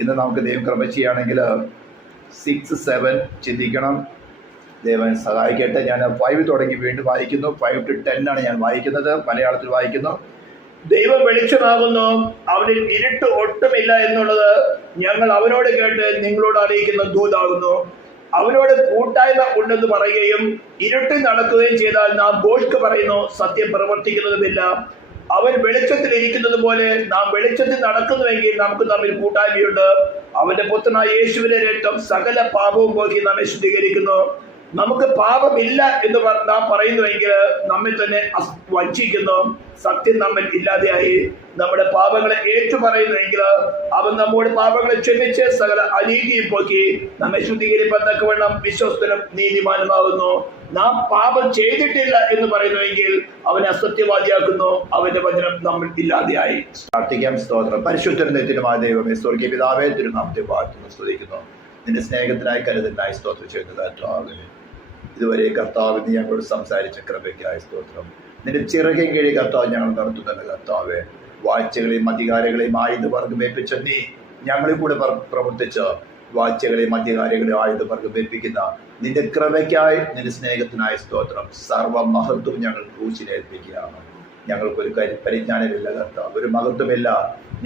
ഇന്ന് നമുക്ക് ദൈവം കൃപ ചെയ്യുകയാണെങ്കിൽ 6-7 ചിന്തിക്കണം. ദൈവം സഹായിക്കട്ടെ. ഞാൻ 5 തുടങ്ങി വീണ്ടും വായിക്കുന്നു. 5 to 10 ആണ് ഞാൻ വായിക്കുന്നത്, മലയാളത്തിൽ വായിക്കുന്നു. ദൈവം വെളിച്ചമാകുന്നു, അവനിൽ ഇരുട്ട് ഒട്ടുമില്ല എന്നുള്ളത് ഞങ്ങൾ അവനോട് കേട്ട് നിങ്ങളോട് അറിയിക്കുന്ന ദൂതാകുന്നു. അവനോട് കൂട്ടായ്മ ഉണ്ടെന്ന് പറയുകയും ഇരുട്ടിൽ നടക്കുകയും ചെയ്താൽ നാം ഭോഷ്ക് പറയുന്നു, സത്യം പ്രവർത്തിക്കുന്നതുമില്ല. അവൻ വെളിച്ചത്തിൽ ഇരിക്കുന്നത് പോലെ നാം വെളിച്ചത്തിൽ നടക്കുന്നുവെങ്കിൽ നമുക്ക് തമ്മിൽ കൂട്ടായ്മയുണ്ട്. അവന്റെ പുത്രനായ യേശുവിന്റെ രക്തം സകല പാപവും പോക്കി നമ്മെ ശുദ്ധീകരിക്കുന്നു. നമുക്ക് പാപമില്ല എന്ന് നാം പറയുന്നുവെങ്കിൽ നമ്മെ തന്നെ വഞ്ചിക്കുന്നു. സത്യം നമ്മിൽ ഇല്ലാതെയായി. നമ്മുടെ പാപങ്ങളെ ഏറ്റുപറയുന്നുവെങ്കിൽ അവൻ നമ്മുടെ പാപങ്ങളെ ക്ഷമിച്ച് സകല അനീതിയും പോക്കി നമ്മെ ശുദ്ധീകരിപ്പാൻ തക്കവണ്ണം വിശ്വസ്തനും നീതിമാനുമാകുന്നു. നാം പാപം ചെയ്തിട്ടില്ല എന്ന് പറയുന്നുവെങ്കിൽ അവനെ അസത്യവാദിയാക്കുന്നു. അവന്റെ വചനം നമ്മൾ ഇല്ലാതെയായി. പ്രാർത്ഥിക്കാം. സ്തോത്രം. പരിശുദ്ധമായ ദൈവമേ, സ്വർഗീയ പിതാവേ, തിരുനാമത്തെ വാഴ്ത്തുന്നു, സ്തുതിക്കുന്നു. നിന്റെ സ്നേഹത്തിനായി കരുതലിനായി സ്തോത്രം ചെയ്യുന്നത് കർത്താവേ. ഇതുവരെ കർത്താവ് നീ ഞങ്ങളോട് സംസാരിച്ച കൃപയ്ക്കായി സ്തോത്രം. നിന്റെ ചിറകിൻ കീഴിൽ കർത്താവ് ഞങ്ങൾ നടത്തുന്നത് കർത്താവേ. വാഴ്ചകളെയും അധികാരികളെയും ആയുധവർഗം ഏൽപ്പിച്ച നീ ഞങ്ങളിൽ കൂടെ പ്രവർത്തിച്ച് വാഴ്ചകളെയും അധികാരികളെയും ആയുധവർഗം ഏൽപ്പിക്കുന്ന നിന്റെ കൃപയ്ക്കായി നിന്റെ സ്നേഹത്തിനായി സ്തോത്രം. സർവ്വമഹത്വം ഞങ്ങൾ ക്രൂശിലേൽപ്പിക്കുകയാണ്. ഞങ്ങൾക്കൊരു പരിജ്ഞാനമില്ല കർത്താവ്, ഒരു മഹത്വമില്ല,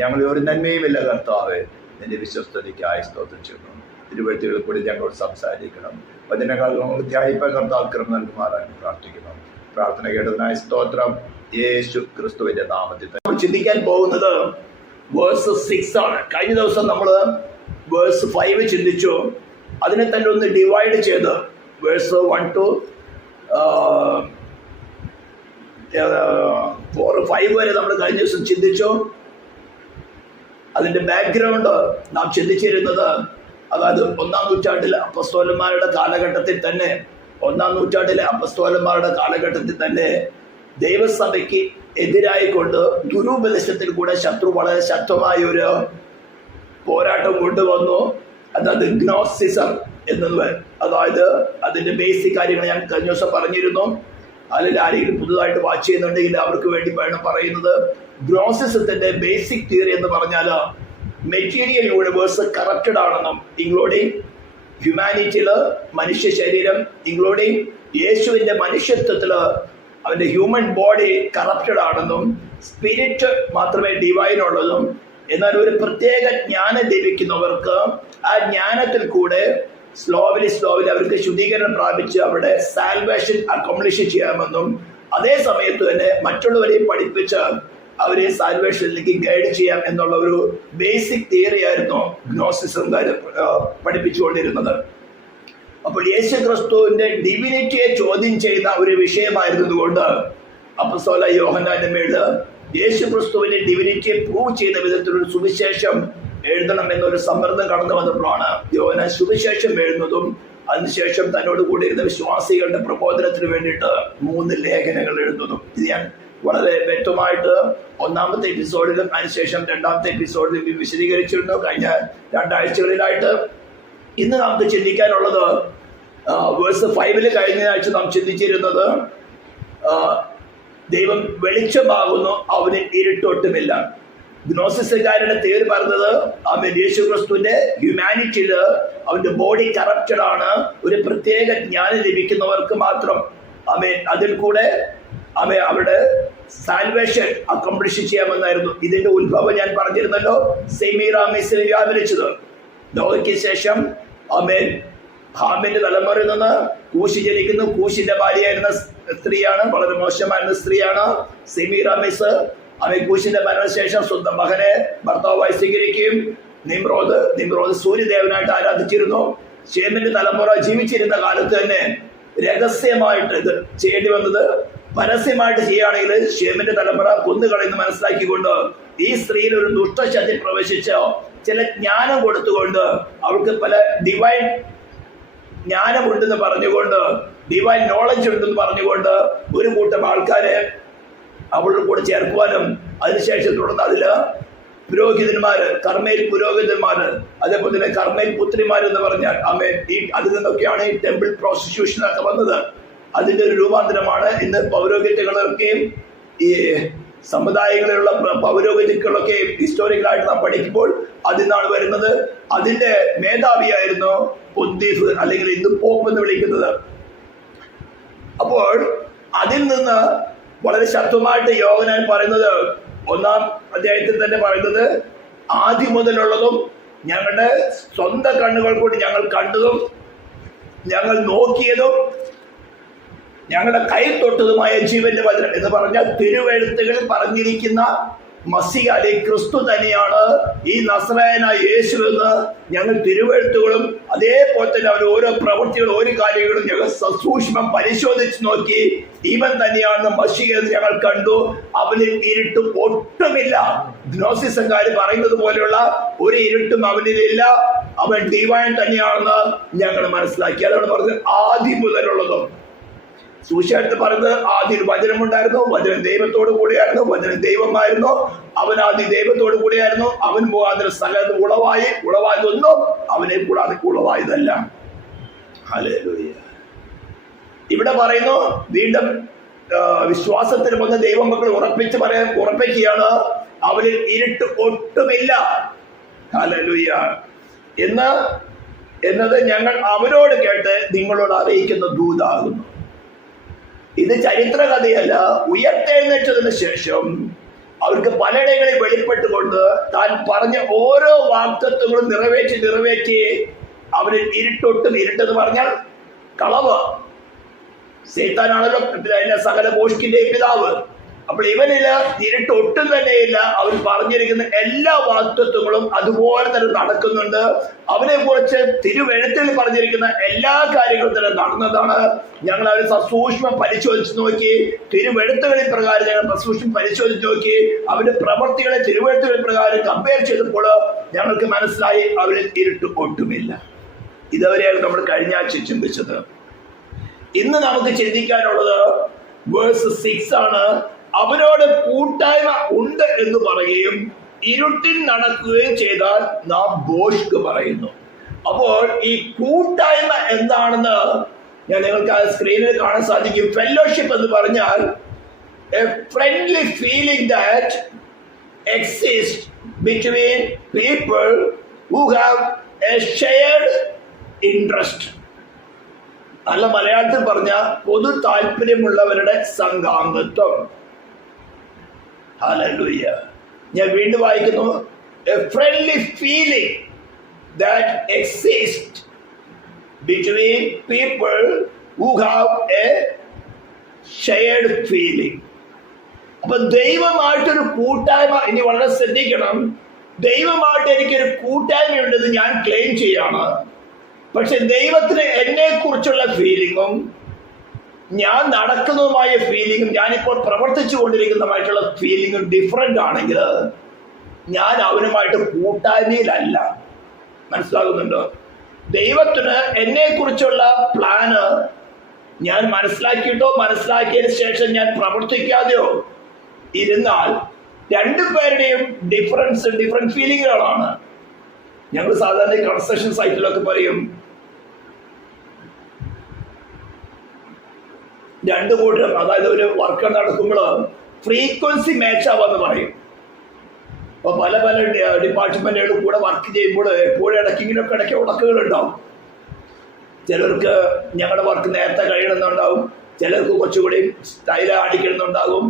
ഞങ്ങളിൽ ഒരു നന്മയുമില്ല കർത്താവേ. നിന്റെ വിശ്വസ്തതയ്ക്കായി സ്തോത്രം ചെയ്യുന്നു. തിരുവഴുത്തുകളിൽ കൂടി ഞങ്ങളോട് സംസാരിക്കണം. വചനങ്ങൾ ധ്യാനിപ്പാൻ കർത്താവ് കൃപ നൽകുമാറാൻ പ്രാർത്ഥിക്കുന്നു. പ്രാർത്ഥന കേട്ടതിനായി സ്തോത്രം. യേശു ക്രിസ്തുവിന്റെ നാമത്തിൽ നമ്മൾ ചിന്തിക്കാൻ പോകുന്നത് വേഴ്സ് 6 ആണ്. കഴിഞ്ഞ ദിവസം നമ്മൾ വേഴ്സ് 5 ചിന്തിച്ചു. അതിനെ തന്നെ ഒന്ന് ഡിവൈഡ് ചെയ്ത് വേഴ്സ് 1 to 4, 5 വരെ നമ്മൾ കഴിഞ്ഞ ദിവസം ചിന്തിച്ചു. അതിന്റെ ബാക്ക്ഗ്രൗണ്ട് നാം ചിന്തിച്ചിരുന്നത്, അതായത് 1-ാം നൂറ്റാണ്ടിലെ അപ്പസ്തോലന്മാരുടെ കാലഘട്ടത്തിൽ തന്നെ, 1-ാം നൂറ്റാണ്ടിലെ അപ്പസ്തോലന്മാരുടെ കാലഘട്ടത്തിൽ തന്നെ ദൈവസഭയ്ക്ക് എതിരായിക്കൊണ്ട് ദുരുപദേശത്തിൽ കൂടെ ശത്രു വളരെ ശക്തമായ ഒരു പോരാട്ടം കൊണ്ടുവന്നു. അതായത് ഗ്നോസിസം എന്നത്. അതായത് അതിന്റെ ബേസിക് കാര്യങ്ങൾ ഞാൻ കഴിഞ്ഞ ദിവസം പറഞ്ഞിരുന്നു. അതിൽ ആരെങ്കിലും പുതുതായിട്ട് വാച്ച് ചെയ്യുന്നുണ്ടെങ്കിൽ അവർക്ക് വേണ്ടി വേണം പറയുന്നത്. ഗ്നോസിസത്തിന്റെ ബേസിക് തിയറി എന്ന് പറഞ്ഞാൽ മെറ്റീരിയൽ യൂണിവേഴ്സ് കറപ്റ്റഡ് ആണെന്നും, ഇൻക്ലൂഡിങ് ഹ്യൂമാനിറ്റിയില് മനുഷ്യ ശരീരം, ഇൻക്ലൂഡിങ് യേശുവിന്റെ മനുഷ്യത്വത്തില് അവന്റെ ഹ്യൂമൻ ബോഡി കറപ്റ്റഡ് ആണെന്നും, സ്പിരിറ്റ് മാത്രമേ ഡിവൈൻ ഉള്ളതും, എന്നാൽ ഒരു പ്രത്യേക ജ്ഞാനം ലഭിക്കുന്നവർക്ക് ആ ജ്ഞാനത്തിൽ കൂടെ സ്ലോവലി അവർക്ക് ശുദ്ധീകരണം പ്രാപിച്ച് അവിടെ സാൽവേഷൻ അക്കംപ്ലിഷ് ചെയ്യാമെന്നും, അതേ സമയത്ത് തന്നെ മറ്റുള്ളവരെയും പഠിപ്പിച്ച് അവരെ സാൽവേഷനിലേക്ക് ഗൈഡ് ചെയ്യാം എന്നുള്ള ഒരു ബേസിക് തിയറി ആയിരുന്നു ഗ്നോസിസംകാർ പഠിപ്പിച്ചുകൊണ്ടിരുന്നത്. അപ്പോൾ യേശു ക്രിസ്തുവിന്റെ ഡിവിനിറ്റിയെ ചോദ്യം ചെയ്യുന്ന ഒരു വിഷയമായിരുന്നതുകൊണ്ട് അപ്പോസ്തലൻ യോഹന്നാന്റെ മേല് യേശു ക്രിസ്തുവിന്റെ ഡിവിനിറ്റിയെ പ്രൂവ് ചെയ്യുന്ന വിധത്തിലൊരു സുവിശേഷം എഴുതണം എന്നൊരു സമ്മർദ്ദം കടന്നു വന്നപ്പോഴാണ് യോഹന്നാൻ സുവിശേഷം എഴുതുന്നതും അതിനുശേഷം തന്നോട് കൂടി ഇരുന്ന വിശ്വാസികളുടെ പ്രബോധനത്തിന് വേണ്ടിയിട്ട് 3 ലേഖനങ്ങൾ എഴുതുന്നതും. ഇത് ഞാൻ വളരെ വ്യക്തമായിട്ട് 1-ാമത്തെ എപ്പിസോഡിലും അതിനുശേഷം 2-ാമത്തെ എപ്പിസോഡിലും വിശദീകരിച്ചിരുന്നു കഴിഞ്ഞ 2 ആഴ്ചകളിലായിട്ട്. ഇന്ന് നമുക്ക് ചിന്തിക്കാനുള്ളത് വേഴ്സ് 5 കഴിഞ്ഞ ആഴ്ച നാം ചിന്തിച്ചിരുന്നത് ദൈവം വെളിച്ചമാകുന്നു, അവന് ഇരുട്ടൊട്ടുമില്ല. ഗ്നോസിസുകാരുടെ പേര് പറഞ്ഞത് അവൻ യേശു ക്രിസ്തുവിന്റെ ഹ്യൂമാനിറ്റിയില് അവന്റെ ബോഡി കറപ്റ്റഡ് ആണ്, ഒരു പ്രത്യേക ജ്ഞാനം ലഭിക്കുന്നവർക്ക് മാത്രം അതിൽ കൂടെ അവരുടെ സാൽവേഷൻ അക്കംപ്ലിഷ് ചെയ്യാമെന്നായിരുന്നു. ഇതിന്റെ ഉത്ഭവം ഞാൻ പറഞ്ഞിരുന്നല്ലോ. സെമീറാമിസിൽ വ്യാപരിച്ചത് നോഹയ്ക്ക് ശേഷം ഹാമിന്റെ തലമുറയിൽ നിന്ന് കൂശി ജനിക്കുന്നു. കൂശിന്റെ ഭാര്യയായിരുന്ന സ്ത്രീയാണ്, വളരെ മോശമായിരുന്ന സ്ത്രീയാണ് സെമീറാമിസ്. കൂശിന്റെ മരണശേഷം സ്വന്തം മകനെ ഭർത്താവായി സ്വീകരിക്കുകയും നിമ്രോദ് സൂര്യദേവനായിട്ട് ആരാധിച്ചിരുന്നു. ഷേമിന്റെ തലമുറ ജീവിച്ചിരുന്ന കാലത്ത് തന്നെ രഹസ്യമായിട്ട് ഇത് ചെയ്യേണ്ടി വന്നത്. പരസ്യമായിട്ട് ചെയ്യുകയാണെങ്കിൽ ഷേമിന്റെ തലമുറ കൊന്നുകളയെന്ന് മനസ്സിലാക്കിക്കൊണ്ട് ഈ സ്ത്രീയിൽ ഒരു ദുഷ്ടശക്തി പ്രവേശിച്ച് ചില ജ്ഞാനം കൊടുത്തുകൊണ്ട് അവൾക്ക് പല ഡിവൈൻ ജ്ഞാനമുണ്ടെന്ന് പറഞ്ഞുകൊണ്ട്, ഡിവൈൻ നോളജ് ഉണ്ടെന്ന് പറഞ്ഞുകൊണ്ട് ഒരു കൂട്ടം ആൾക്കാരെ അവളുടെ കൂടെ ചേർക്കുവാനും അതിനുശേഷം തുടർന്ന് അതില് പുരോഹിതന്മാര്, കർമ്മേൽ പുരോഹിതന്മാര്, അതേപോലെ തന്നെ കർമ്മേൽ പുത്രിമാർ എന്ന് പറഞ്ഞാൽ അതിൽ നിന്നൊക്കെയാണ് ഈ ടെമ്പിൾ പ്രോസ്റ്റിറ്റ്യൂഷൻ ഒക്കെ വന്നത്. അതിന്റെ ഒരു രൂപാന്തരമാണ് ഇന്ന് പൗരോഹിത്യങ്ങളൊക്കെയും ഈ സമുദായങ്ങളിലുള്ള പൗരോഹിത്യങ്ങളൊക്കെ ഹിസ്റ്റോറിക്കലായിട്ട് നാം പഠിക്കുമ്പോൾ അതിൽ നിന്നാണ് വരുന്നത്. അതിന്റെ മേധാവിയായിരുന്നു പൊന്തീഫ്, അല്ലെങ്കിൽ ഇന്ന് പോപ്പ് എന്ന് വിളിക്കുന്നത്. അപ്പോൾ അതിൽ നിന്ന് വളരെ ശക്തമായിട്ട് യോഹന്നാൻ പറയുന്നത് 1-ാം അധ്യായത്തിൽ തന്നെ പറയുന്നത്, ആദ്യം മുതലുള്ളതും ഞങ്ങളുടെ സ്വന്തം കണ്ണുകൾ കൊണ്ട് ഞങ്ങൾ കണ്ടതും ഞങ്ങൾ നോക്കിയതും ഞങ്ങളുടെ കൈ തൊട്ടതുമായ ജീവന്റെ വചനം എന്ന് പറഞ്ഞാൽ തിരുവെഴുത്തുകളിൽ പറഞ്ഞിരിക്കുന്ന മസിഹ അല്ലെങ്കിൽ ക്രിസ്തു തന്നെയാണ് ഈ നസ്രായനായ യേശു എന്ന് ഞങ്ങൾ തിരുവെഴുത്തുകളും അതേപോലെ തന്നെ അവർ ഓരോ പ്രവൃത്തികളും ഓരോ കാര്യങ്ങളും ഞങ്ങൾ സസൂക്ഷ്മം പരിശോധിച്ച് നോക്കി. ഇവൻ തന്നെയാണ് മസിഹ എന്ന് ഞങ്ങൾ കണ്ടു. അവനിൽ ഇരുട്ടും ഒട്ടുമില്ല. ഗ്നോസിസംകാർ പറയുന്നത് പോലെയുള്ള ഒരു ഇരുട്ടും അവനിലില്ല. അവൻ ഡിവൈൻ തന്നെയാണെന്ന് ഞങ്ങൾ മനസ്സിലാക്കി. അതാണ് പറഞ്ഞത് ആദ്യം മുതലുള്ളതും. സുവിശേഷത്തിൽ പറയുന്നത് ആദ്യം വചനമുണ്ടായിരുന്നു, വചനം ദൈവത്തോട് കൂടിയായിരുന്നു, വചനം ദൈവമായിരുന്നു, അവൻ ആദ്യം ദൈവത്തോട് കൂടിയായിരുന്നു, അവൻ മുഖാന്തരം സകലതും ഉളവായതൊന്നും അവനെ കൂടാതെ ഉളവായതല്ല. ഹല്ലേലൂയ. ഇവിടെ പറയുന്നു, വീണ്ടും വിശ്വാസത്തിൽ വന്ന് ദൈവമക്കൾ ഉറപ്പിക്കുകയാണ്, അവരിൽ ഇരുട്ട് ഒട്ടുമില്ല. ഹല്ലേലൂയ. എന്നത് ഞങ്ങൾ അവരോട് കേട്ട് നിങ്ങളോട് അറിയിക്കുന്ന ദൂതാകുന്നു. ഇത് ചരിത്ര കഥയല്ല. ഉയർത്തെഴുന്നേറ്റതിന് ശേഷം അവർക്ക് പലയിടങ്ങളിൽ വെളിപ്പെട്ടുകൊണ്ട് താൻ പറഞ്ഞ ഓരോ വാഗ്ദത്തങ്ങളും നിറവേറ്റി അവരിൽ ഇരുട്ടൊട്ടും, ഇരുട്ടെന്ന് പറഞ്ഞാൽ കളവ്. സൈത്താനാണല്ലോ സകല ഭോഷ്കിന്റെ പിതാവ്. അപ്പോൾ ഇവനില് ഇരുട്ട് ഒട്ടും തന്നെയില്ല. അവൻ പറഞ്ഞിരിക്കുന്ന എല്ലാ വാഗ്ദത്തങ്ങളും അതുപോലെ തന്നെ നടക്കുന്നുണ്ട്. അവനെ കുറിച്ച് തിരുവെഴുത്തിൽ പറഞ്ഞിരിക്കുന്ന എല്ലാ കാര്യങ്ങളും തന്നെ നടന്നതാണ്. ഞങ്ങൾ അവരെ സസൂക്ഷ്മം പരിശോധിച്ച് നോക്കി. തിരുവെഴുത്തുകളിൽ പ്രകാരം ഞങ്ങൾ സസൂക്ഷ്മം പരിശോധിച്ച് നോക്കി. അവന്റെ പ്രവർത്തികളെ തിരുവെഴുത്തുകളിൽ പ്രകാരം കമ്പയർ ചെയ്തപ്പോൾ ഞങ്ങൾക്ക് മനസ്സിലായി അവരിൽ ഇരുട്ട് ഒട്ടുമില്ല. ഇതുവരെയാണ് നമ്മൾ കഴിഞ്ഞ ആഴ്ച ചിന്തിച്ചത്. ഇന്ന് നമുക്ക് ചിന്തിക്കാനുള്ളത് വേഴ്സ് 6 ആണ്. അവരോട് കൂട്ടായ്മ ഉണ്ട് എന്ന് പറയുകയും ഇരുട്ടിൽ നടക്കുകയും ചെയ്താൽ നാം ഭോഷ്ക് പറയുന്നു. അപ്പോൾ ഈ കൂട്ടായ്മ എന്താണെന്ന് ഞാൻ നിങ്ങൾക്ക് ആ സ്ക്രീനിൽ കാണാൻ സാധിക്കും. ഫെലോഷിപ്പ് എന്ന് പറഞ്ഞാൽ A friendly feeling that exist between people who have A shared interest. നല്ല മലയാളത്തിൽ പറഞ്ഞ പൊതു താല്പര്യമുള്ളവരുടെ സംഘാംഗത്വം. ഹല്ലേലൂയ. ഞാൻ വീണ്ടും വായിക്കുന്നു. A friendly feeling that exist between people who have A shared feeling. അപ്പൊ ദൈവമായിട്ടൊരു കൂട്ടായ്മ, ഇനി വളരെ ശ്രദ്ധിക്കണം, ദൈവമായിട്ട് എനിക്കൊരു കൂട്ടായ്മയുണ്ടെന്ന് ഞാൻ ക്ലെയിം ചെയ്യാണ്. പക്ഷെ ദൈവത്തിന് എന്നെ കുറിച്ചുള്ള ഫീലിങ്ങും ഞാൻ നടക്കുന്നതുമായ ഫീലിങ്ങും ഞാനിപ്പോൾ പ്രവർത്തിച്ചു കൊണ്ടിരിക്കുന്നതുമായിട്ടുള്ള ഫീലിങ്ങും ഡിഫറെന്റ് ആണെങ്കിൽ ഞാൻ അവനുമായിട്ട് കൂട്ടായ്മയിലല്ല. മനസ്സിലാകുന്നുണ്ടോ? ദൈവത്തിന് എന്നെ കുറിച്ചുള്ള പ്ലാന് ഞാൻ മനസ്സിലാക്കിയതിന് ശേഷം ഞാൻ പ്രവർത്തിക്കാതെയോ ഇരുന്നാൽ രണ്ടുപേരുടെയും ഡിഫറെന്റ് ഫീലിങ്ങുകളാണ്. ഞങ്ങൾ സാധാരണ കൺസ്ട്രക്ഷൻ സൈറ്റിലൊക്കെ പറയും, രണ്ടു കൂട്ടരും, അതായത് ഒരു വർക്ക് നടക്കുമ്പോൾ ഫ്രീക്വൻസി മാച്ച് ആവാന്ന് പറയും. അപ്പൊ പല ഡിപ്പാർട്ട്മെന്റുകളും കൂടെ വർക്ക് ചെയ്യുമ്പോൾ എപ്പോഴും ഇടയ്ക്ക് ഉടക്കുകൾ ഉണ്ടാവും. ചിലർക്ക് ഞങ്ങളുടെ വർക്ക് നേരത്തെ കഴിയണമെന്നുണ്ടാവും, ചിലർക്ക് കുറച്ചുകൂടി സ്റ്റൈല അടിക്കണമെന്നുണ്ടാകും,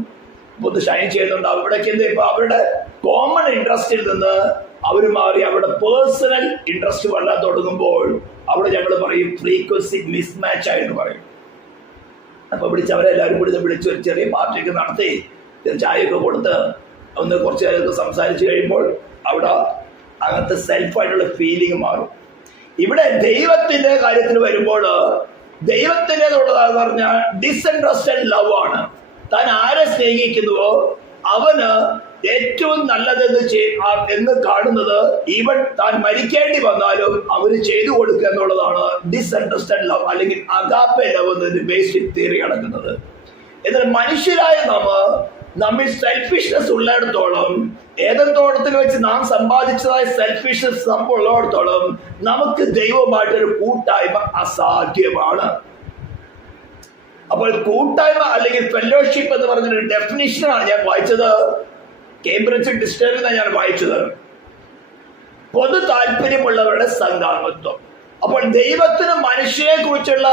ഒന്ന് ഷൈൻ ചെയ്യുന്നുണ്ടാവും. ഇവിടേക്ക് എന്താ ഇപ്പൊ അവരുടെ കോമൺ ഇൻട്രസ്റ്റിൽ നിന്ന് അവർ മാറി അവരുടെ പേഴ്സണൽ ഇൻട്രസ്റ്റ് വരാൻ തുടങ്ങുമ്പോൾ അവിടെ ഞങ്ങൾ പറയും ഫ്രീക്വൻസി മിസ്മാച്ച് ആയെന്ന് പറയും. അപ്പൊ അവരെല്ലാവരും കൂടി വിളിച്ച് ഒരു ചെറിയ പാർട്ടിയൊക്കെ നടത്തി ചായയൊക്കെ കൊടുത്ത് ഒന്ന് കുറച്ച് നേരമൊക്കെ സംസാരിച്ച് കഴിയുമ്പോൾ അവിടെ അങ്ങനത്തെ സെൽഫായിട്ടുള്ള ഫീലിംഗ് മാറും. ഇവിടെ ദൈവത്തിന്റെ കാര്യത്തിന് വരുമ്പോൾ ദൈവത്തിൻ്റെതുള്ളതാന്ന് പറഞ്ഞാൽ ഡിസ്ഇൻട്രസ്റ്റഡ് ലവ് ആണ്. താൻ ആരെ സ്നേഹിക്കുന്നുവോ അവന് ഏറ്റവും നല്ലതെന്ന് എന്ന് കാണുന്നത് ഈവൻ താൻ മരിക്കേണ്ടി വന്നാലും അവര് ചെയ്തു കൊടുക്കുക എന്നുള്ളതാണ് ഡിസ്ഇൻട്രസ്റ്റഡ് ലവ് അല്ലെങ്കിൽ അഗാപ്പെ ലവ് എന്നൊരു ബേസിക് തിയറി കിടക്കുന്നത്. എന്നാൽ മനുഷ്യരായ നമ്മിൽ സെൽഫിഷ്നെസ് ഉള്ളിടത്തോളം, ഏതൻ തോട്ടത്തിൽ വെച്ച് നാം സമ്പാദിച്ചതായ സെൽഫിഷ്നെസ് ഉള്ളിടത്തോളം നമുക്ക് ദൈവമായിട്ടൊരു കൂട്ടായ്മ അസാധ്യമാണ്. അപ്പോൾ കൂട്ടായ്മ അല്ലെങ്കിൽ ഫെലോഷിപ്പ് എന്ന് പറഞ്ഞൊരു ഡെഫിനിഷനാണ് ഞാൻ വായിച്ചത്. കേംബ്രിഡ്ജ് ഡിക്ഷണറിയിൽ ഞാൻ വായിച്ചത്. പൊതു താല്പര്യമുള്ളവരുടെ സംഘാംഗത്വം. അപ്പോൾ ദൈവത്തിന് മനുഷ്യനെ കുറിച്ചുള്ള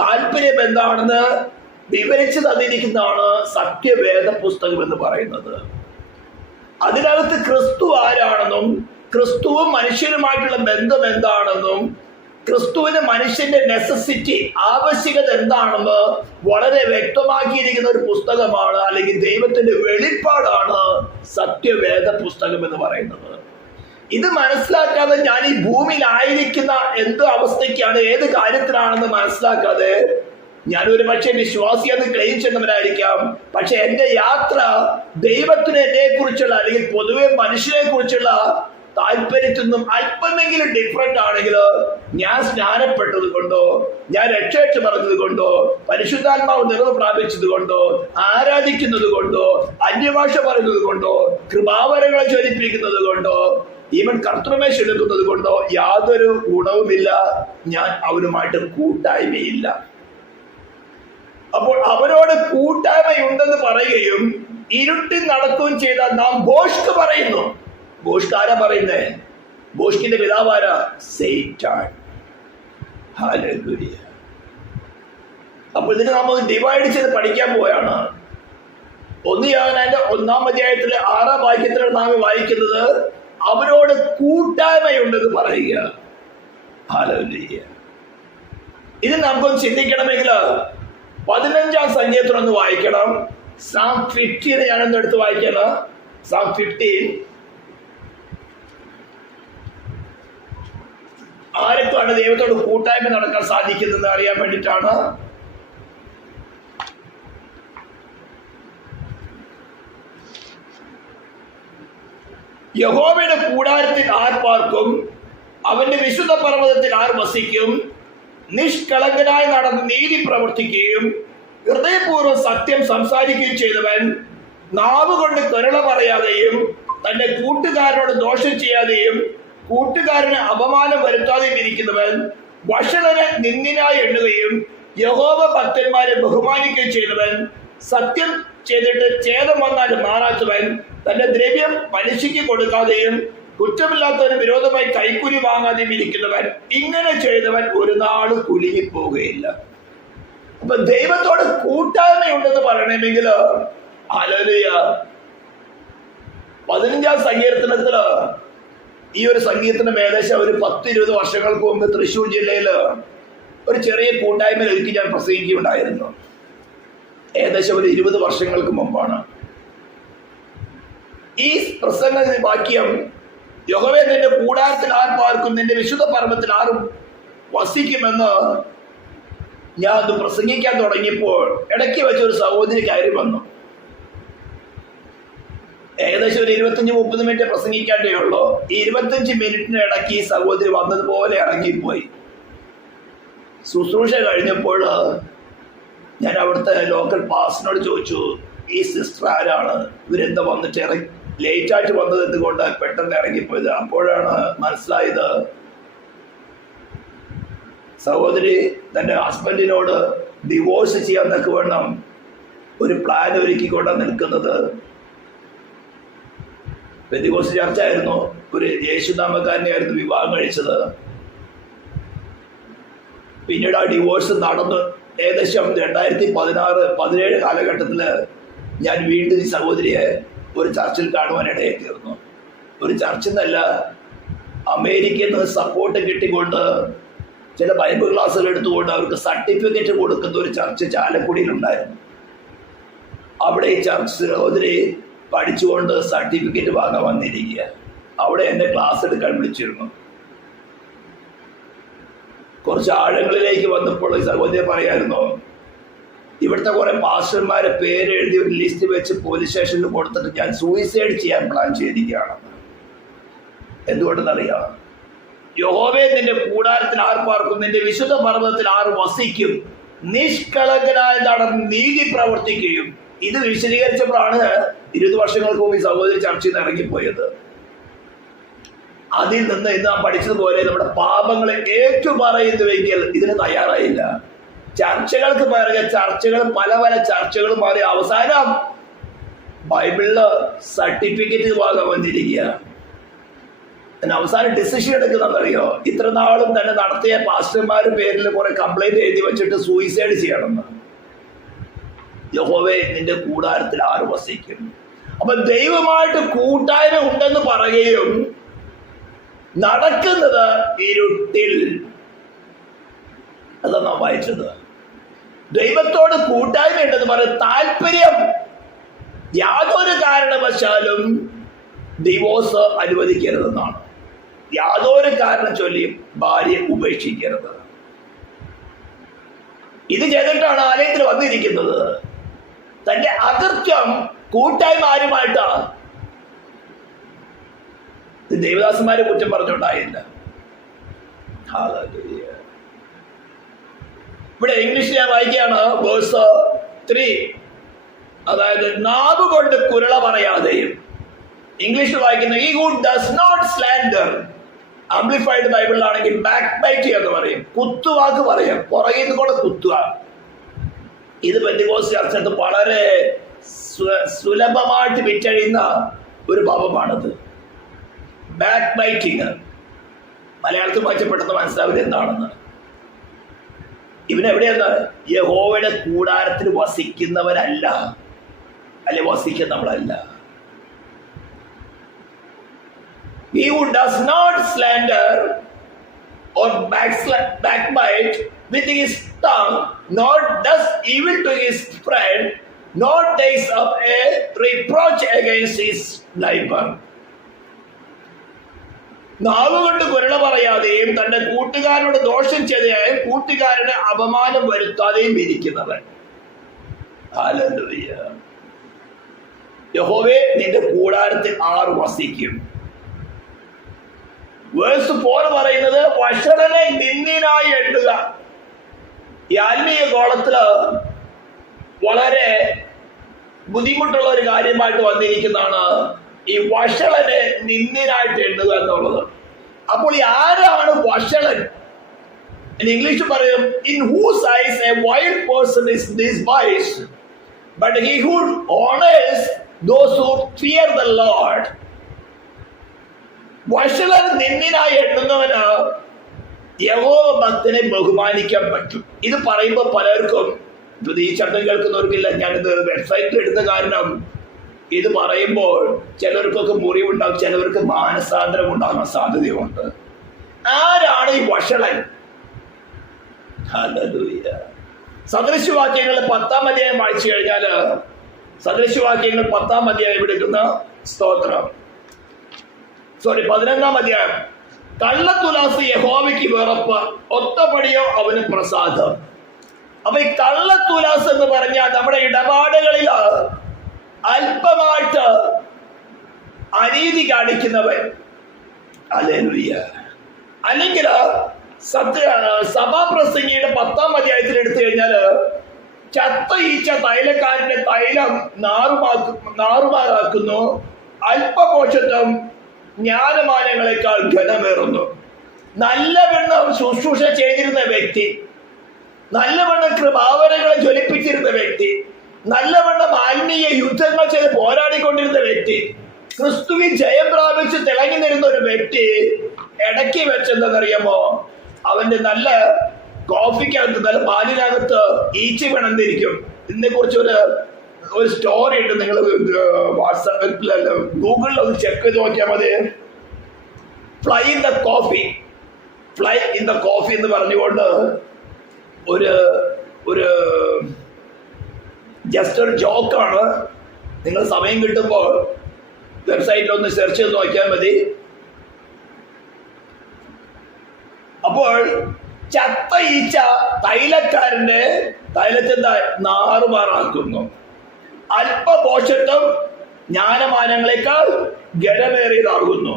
താല്പര്യം എന്താണെന്ന് വിവരിച്ചു തന്നിരിക്കുന്നതാണ് സത്യവേദ പുസ്തകം എന്ന് പറയുന്നത്. അതിനകത്ത് ക്രിസ്തു ആരാണെന്നും ക്രിസ്തുവും മനുഷ്യനുമായിട്ടുള്ള ബന്ധം എന്താണെന്നും ക്രിസ്തുവിന് മനുഷ്യന്റെ നെസസിറ്റി, ആവശ്യകത എന്താണെന്ന് വളരെ വ്യക്തമാക്കിയിരിക്കുന്ന ഒരു പുസ്തകമാണ്, അല്ലെങ്കിൽ ദൈവത്തിന്റെ വെളിപ്പാടാണ് സത്യവേദ പുസ്തകം എന്ന് പറയുന്നത്. ഇത് മനസ്സിലാക്കാതെ ഞാൻ ഈ ഭൂമിയിലായിരിക്കുന്ന എന്ത് അവസ്ഥയ്ക്കാണ്, ഏത് കാര്യത്തിലാണെന്ന് മനസ്സിലാക്കാതെ ഞാൻ ഒരു പക്ഷേ വിശ്വാസിയെന്ന് ക്ലെയിം ചെയ്യുന്നവരായിരിക്കാം. പക്ഷെ എന്റെ യാത്ര ദൈവത്തിന് എന്നെ കുറിച്ചുള്ള അല്ലെങ്കിൽ പൊതുവെ മനുഷ്യനെ കുറിച്ചുള്ള താല്പര്യത്തിൽ നിന്നും അല്പമെങ്കിലും ഡിഫറെന്റ് ആണെങ്കിൽ, ഞാൻ സ്നാനപ്പെട്ടത് കൊണ്ടോ, ഞാൻ രക്ഷ പറഞ്ഞത് കൊണ്ടോ, പരിശുദ്ധാത്മാവ് നിറവ് പ്രാപിച്ചത് കൊണ്ടോ, ആരാധിക്കുന്നത് കൊണ്ടോ, അന്യഭാഷ പറയുന്നത് കൊണ്ടോ, കൃപാവരങ്ങളെ ജ്വലിപ്പിക്കുന്നത് കൊണ്ടോ, ഈവൻ കർത്തൃമേശ എടുക്കുന്നത് കൊണ്ടോ യാതൊരു ഗുണവുമില്ല. ഞാൻ അവരുമായിട്ട് കൂട്ടായ്മയില്ല. അപ്പോൾ അവരോട് കൂട്ടായ്മയുണ്ടെന്ന് പറയുകയും ഇരുട്ടിൽ നടക്കുകയും ചെയ്താൽ നാം ഭോഷ്ക് പറയുന്നു. ഭോഷ്ക് ആരാ പറയുന്നേ? ഭോഷ്കിന്റെ പിതാവാരാ? സൈറ്റാൻ. ഹല്ലേലൂയ. അപ്പോൾ ഇതിന് നമ്മൾ ഡിവൈഡ് ചെയ്ത് പഠിക്കാൻ പോയാണ്. 1 യോഹന്നാന്റെ 1-ാം അധ്യായത്തിലെ 6-ാം വാക്യത്തിലാണ് നാം വായിക്കുന്നത്, അവരോട് കൂട്ടായ്മയുണ്ടെന്ന് പറയുക. ഹല്ലേലൂയ. ഇത് നമുക്കൊന്ന് ചിന്തിക്കണമെങ്കിൽ 15-ാം സങ്കീർത്തനം വായിക്കണം. സാം 15 ഞാനൊന്ന് എടുത്ത് വായിക്കണം. സാം 15 ആരൊക്കെയാണ് ദൈവത്തോട് കൂട്ടായ്മ നടക്കാൻ സാധിക്കുന്നതെന്ന് അറിയാൻ വേണ്ടിയിട്ടാണ്. യഹോവയുടെ കൂടാരത്തിൽ ആർ പാർക്കും, അവന്റെ വിശുദ്ധ പർവ്വതത്തിൽ ആർ വസിക്കും? നിഷ്കളങ്കനായി നടന്ന് നീതി പ്രവർത്തിക്കുകയും ഹൃദയപൂർവ്വം സത്യം സംസാരിക്കുകയും ചെയ്തവൻ, നാവ് കൊണ്ട് കരുണ പറയാതെയും തന്റെ കൂട്ടുകാരനോട് ദോഷം ചെയ്യാതെയും കൂട്ടുകാരന് അപമാനം വരുത്താതെയും ഇരിക്കുന്നവൻ, വഷളനെ നിന്ദിനായി എണ്ണുകയും യഹോവ ഭക്തന്മാരെ ബഹുമാനിക്കുകയും ചെയ്തവൻ, സത്യം ചെയ്തിട്ട് ഛേദം വന്നാൽ മാറാത്തവൻ, തന്റെ ദ്രവ്യം പലിശയ്ക്ക് കൊടുക്കാതെയും കുറ്റമില്ലാത്തവന് വിരോധമായി കൈക്കൂലി വാങ്ങാതെയും ഇരിക്കുന്നവൻ, ഇങ്ങനെ ചെയ്തവൻ ഒരു നാൾ കുലുങ്ങിപ്പോവുകയില്ല. അപ്പൊ ദൈവത്തോട് കൂട്ടായ്മയുണ്ടെന്ന് പറയണമെങ്കിൽ ഹല്ലേലൂയ 15-ാം സങ്കീർത്തനത്തില് ഈ ഒരു സങ്കീർത്തനം ഏകദേശം ഒരു 10-20 വർഷങ്ങൾക്ക് മുമ്പ് തൃശ്ശൂർ ജില്ലയിൽ ഒരു ചെറിയ കൂട്ടായ്മയിൽ ഒരിക്കൽ ഞാൻ പ്രസംഗിക്കുകയുണ്ടായിരുന്നു. ഏകദേശം ഒരു 20 വർഷങ്ങൾക്ക് മുമ്പാണ്. ഈ പ്രസംഗ വാക്യം, യഹോവേ നിന്റെ കൂടാരത്തിൽ ആർ പാർക്കും, നിന്റെ വിശുദ്ധ പർവ്വതത്തിൽ ആരും വസിക്കുമെന്ന് ഞാൻ അത് പ്രസംഗിക്കാൻ തുടങ്ങിയപ്പോൾ ഇടയ്ക്ക് വെച്ച ഒരു സഹോദരി കയറി വന്നു. ഏകദേശം ഒരു 25-30 മിനിറ്റ് പ്രസംഗിക്കാണ്ടേ ഉള്ളൂ. ഈ 25 മിനിറ്റിന് ഇടയ്ക്ക് ഈ സഹോദരി വന്നതുപോലെ ഇറങ്ങിപ്പോയി. ശുശ്രൂഷ കഴിഞ്ഞപ്പോൾ ഞാൻ അവിടുത്തെ ലോക്കൽ പാസ്റ്ററിനോട് ചോദിച്ചു, ഈ സിസ്റ്റർ ആരാണ്, ഇവരെന്താ വന്നിട്ട് ലേറ്റായിട്ട് വന്നത് എന്തുകൊണ്ട് പെട്ടെന്ന് ഇറങ്ങിപ്പോയത്? അപ്പോഴാണ് മനസ്സിലായത്, സഹോദരി തൻ്റെ ഹസ്ബൻഡിനോട് ഡിവോഴ്സ് ചെയ്യാന്നൊക്കെ വേണം ഒരു പ്ലാൻ ഒരുക്കിക്കൊണ്ടാണ് നിൽക്കുന്നത്. പെന്തിക്കോസ്ത് ചർച്ച ആയിരുന്നു, ഒരു യേശുനാമക്കാരനെയായിരുന്നു വിവാഹം കഴിച്ചത്. പിന്നീട് ആ ഡിവോഴ്സ് നടന്ന് ഏകദേശം 2016-17 കാലഘട്ടത്തിൽ ഞാൻ വീണ്ടും ഈ സഹോദരിയെ ഒരു ചർച്ചിൽ കാണുവാനിടയായി തീർന്നു. ഒരു ചർച്ചിൽ നിന്നല്ല, അമേരിക്കയിൽ നിന്ന് സപ്പോർട്ട് കിട്ടിക്കൊണ്ട് ചില ബൈബിൾ ക്ലാസ്സുകൾ എടുത്തുകൊണ്ട് അവർക്ക് സർട്ടിഫിക്കറ്റ് കൊടുക്കുന്ന ഒരു ചർച്ച് ചാലക്കുടിയിലുണ്ടായിരുന്നു. അവിടെ ഈ ചർച്ച് സഹോദരി പഠിച്ചുകൊണ്ട് സർട്ടിഫിക്കറ്റ് വാങ്ങാൻ വന്നിരിക്കുക. അവിടെ എന്നെ ക്ലാസ് എടുക്കാൻ വിളിച്ചിരുന്നു. കുറച്ച് ആഴങ്ങളിലേക്ക് വന്നപ്പോൾ ഈ സഹോദരി പറയായിരുന്നു, ഇവിടുത്തെ കുറെ പാസ്റ്റർമാരെ പേര് എഴുതി ഒരു ലിസ്റ്റ് വെച്ച് പോലീസ് സ്റ്റേഷനിൽ കൊടുത്തിട്ട് ഞാൻ സൂയിസൈഡ് ചെയ്യാൻ പ്ലാൻ ചെയ്തിരിക്കുകയാണ്. എന്തുകൊണ്ടെന്നറിയാം, യഹോവേ നിന്റെ കൂടാരത്തിൽ ആർ പാർക്കും, നിന്റെ വിശുദ്ധ പർവ്വതത്തിൽ ആർ വസിക്കും, നിഷ്കളങ്കനായി നടന്ന് നീതി പ്രവർത്തിക്കുകയും. ഇത് വിശദീകരിച്ചപ്പോഴാണ് 20 വർഷങ്ങൾക്ക് മുമ്പ് ഈ സഹോദരി ചർച്ചയിൽ നിന്ന് ഇറങ്ങിപ്പോയത്. അതിൽ നിന്ന് ഇന്ന് നാം പഠിച്ചതുപോലെ നമ്മുടെ പാപങ്ങളെ ഏറ്റുപറയുന്നുവെങ്കിൽ ഇതിന് തയ്യാറായില്ല. ചർച്ചകൾക്ക് പിറകെ ചർച്ചകൾ, പല പല ചർച്ചകളും മാറി അവസാനം ബൈബിളില് സർട്ടിഫിക്കറ്റ് ഭാഗം വന്നിരിക്കുക. അവസാനം ഡിസിഷൻ എടുക്കുന്നതറിയോ? ഇത്ര നാളും തന്നെ നടത്തിയ പാസ്റ്റർമാരുടെ പേരിൽ കുറെ കംപ്ലൈന്റ് എഴുതി വെച്ചിട്ട് സൂയിസൈഡ് ചെയ്യണമെന്ന്. യഹോവേ നിന്റെ കൂടാരത്തിൽ ആര് വസിക്കും? അപ്പൊ ദൈവമായിട്ട് കൂട്ടായ്മ ഉണ്ടെന്ന് പറയുകയും നടക്കുന്നത് ഇരുട്ടിൽ. അതാ നാം വായിച്ചത്. ദൈവത്തോട് കൂട്ടായ്മ ഉണ്ടെന്ന് പറയും. താല്പര്യം യാതൊരു കാരണവശാലും ഡിവോഴ്സ് അനുവദിക്കരുതെന്നാണ്. യാതൊരു കാരണം ചൊല്ലിയും ഭാര്യയെ ഉപേക്ഷിക്കരുത്. ഇത് ചെയ്തിട്ടാണ് ആലയത്തിൽ വന്നിരിക്കുന്നത്. തന്റെ അകൃത്യം കൂട്ടായ്മ ആരുമായിട്ടാണ്? ദേവദാസന്മാരെ കുറ്റം പറഞ്ഞുണ്ടായില്ല. ഇവിടെ ഇംഗ്ലീഷിൽ ഞാൻ വായിക്കുകയാണ് വേഴ്സ് 3. അതായത് നാവ് കൊണ്ട് കുരള പറയാതെയും. ഇംഗ്ലീഷിൽ വായിക്കുന്ന he who does not slander. Amplified ബൈബിളിലാണെങ്കിൽ ബാക്ക് ബൈറ്റ് എന്ന് പറയും. കുത്തുവാക്ക് പറയാം, പുറകിൽ നിന്ന് കൂടെ കുത്തുക. ഇത് പെന്തിക്കോസ്ത് ചർച്ചത്ത് വളരെ സുലഭമായിട്ട് വിറ്റഴിയുന്ന ഒരു പാപമാണത്. Back biting. മലയാളത്തിൽ വായിച്ചപ്പെട്ടെന്ന് മനസ്സിലാവില്ല എന്താണെന്ന്. ഇവനെവിടെയെന്ന്? യഹോവയുടെ കൂടാരത്തിൽ വസിക്കുന്നവരല്ല, അല്ലെ വസിക്കുന്നവളല്ല. He who does not slander or backbite with his tongue, nor does evil to his friend, nor takes up a reproach against his neighbor. നാവ് കൊണ്ട് കുരള പറയാതെയും തന്റെ കൂട്ടുകാരനോട് ദോഷം ചെയ്തയായും കൂട്ടുകാരന് അപമാനം വരുത്താതെയും ഇരിക്കുന്നവൻ. ഹല്ലേലൂയ. യഹോവേ നിന്റെ കൂടാരത്തിൽ ആർ വസിക്കും? വേഴ്സ് 4 പറയുന്നത് വഷളനെ നിന്ദിനായി എണ്ണുക. ഈ ആത്മീയ ഗോളത്തില് വളരെ ബുദ്ധിമുട്ടുള്ള ഒരു കാര്യമായിട്ട് വന്നിരിക്കുന്നതാണ് ഈ വഷളനെ നിന്ദിനായിട്ട് എണ്ണുക എന്നുള്ളത്. അപ്പോൾ ഈ ആരാണ് വഷളൻ? ഇംഗ്ലീഷ് പറയും in whose eyes a wild person is despised, but he who honors those who fear the Lord. വഷളൻ നിന്ദിനായി എണ്ണുന്നവന് യഹോവ ഭക്തനെ ബഹുമാനിക്കാൻ പറ്റും. ഇത് പറയുമ്പോൾ പലർക്കും, ഈ ശബ്ദം കേൾക്കുന്നവർക്കില്ല, ഞാനിത് വെബ്സൈറ്റിൽ എടുത്ത കാരണം ഇത് പറയുമ്പോൾ ചിലർക്കൊക്കെ മുറിവുണ്ടാകും, ചിലവർക്ക് മാനസാന്തരം ഉണ്ടാകാൻ സാധ്യതയുണ്ട്. ആരാണ് ഈ വഷളൻ? ഹല്ലേലൂയ. സദൃശവാക്യങ്ങൾ 10-ാം അധ്യായം വായിച്ചു കഴിഞ്ഞാല് സദൃശവാക്യങ്ങൾ 10-ാം അധ്യായം എടുക്കുന്ന 11-ാം അധ്യായം. കള്ളത്തുലാസ് യഹോവയ്ക്ക് വെറുപ്പ്, ഒത്തപടിയോ അവന് പ്രസാദം. അപ്പൊ ഈ കള്ളത്തുലാസ് എന്ന് പറഞ്ഞാൽ നമ്മുടെ ഇടപാടുകളിൽ അല്പമായിട്ട് അനീതി കാണിക്കുന്നവൻ. ഹല്ലേലൂയ. അല്ലെങ്കിൽ സഭാപ്രസംഗിയുടെ 10-ാം അധ്യായത്തിൽ എടുത്തു കഴിഞ്ഞാല് ചത്ത ഈച്ച തൈലക്കാരന്റെ തൈലം നാറുമാറാക്കുന്നു, അല്പപോഷത്വം ജ്ഞാനമാനങ്ങളെക്കാൾ ഘനമേറുന്നു. നല്ലവണ്ണം ശുശ്രൂഷ ചെയ്തിരുന്ന വ്യക്തി, നല്ലവണ്ണം കൃപാവരങ്ങളെ ജ്വലിപ്പിച്ചിരുന്ന വ്യക്തി, നല്ലവണ്ണം ആത്മീയ യുദ്ധങ്ങൾ ചെയ്ത് പോരാടിക്കൊണ്ടിരുന്ന വ്യക്തി, ക്രിസ്തുവിൽ ജയം പ്രാപിച്ച് തിളങ്ങി നിരുന്ന ഒരു വ്യക്തി ഇടയ്ക്ക് വെച്ചെന്തെന്നറിയാമോ? അവന്റെ നല്ല കോഫിക്കകത്ത്, നല്ല പാലിനകത്ത് ഈച്ച വീണെന്നിരിക്കും. ഇതിനെ കുറിച്ച് ഒരു സ്റ്റോറി ഉണ്ട്. നിങ്ങൾ വാട്സാപ്പിൽ ഗൂഗിളിൽ ഒന്ന് ചെക്ക് ചെയ്ത് നോക്കിയാൽ മതി. Fly in the coffee, fly in the coffee എന്ന് പറഞ്ഞുകൊണ്ട് ഒരു ജസ്റ്റ് ഒരു ജോക്കാണ്. നിങ്ങൾ സമയം കിട്ടുമ്പോൾ വെബ്സൈറ്റിൽ ഒന്ന് സെർച്ച് ചെയ്ത് നോക്കിയാൽ മതി. അപ്പോൾ ചത്ത ഈച്ച തൈലക്കാരന്റെ തൈലത്തിന്റെ നാറുമാറാക്കുന്നു, അല്പപോഷത്വം ജ്ഞാനമാനങ്ങളെക്കാൾ ഘനമേറിയതാകുന്നു.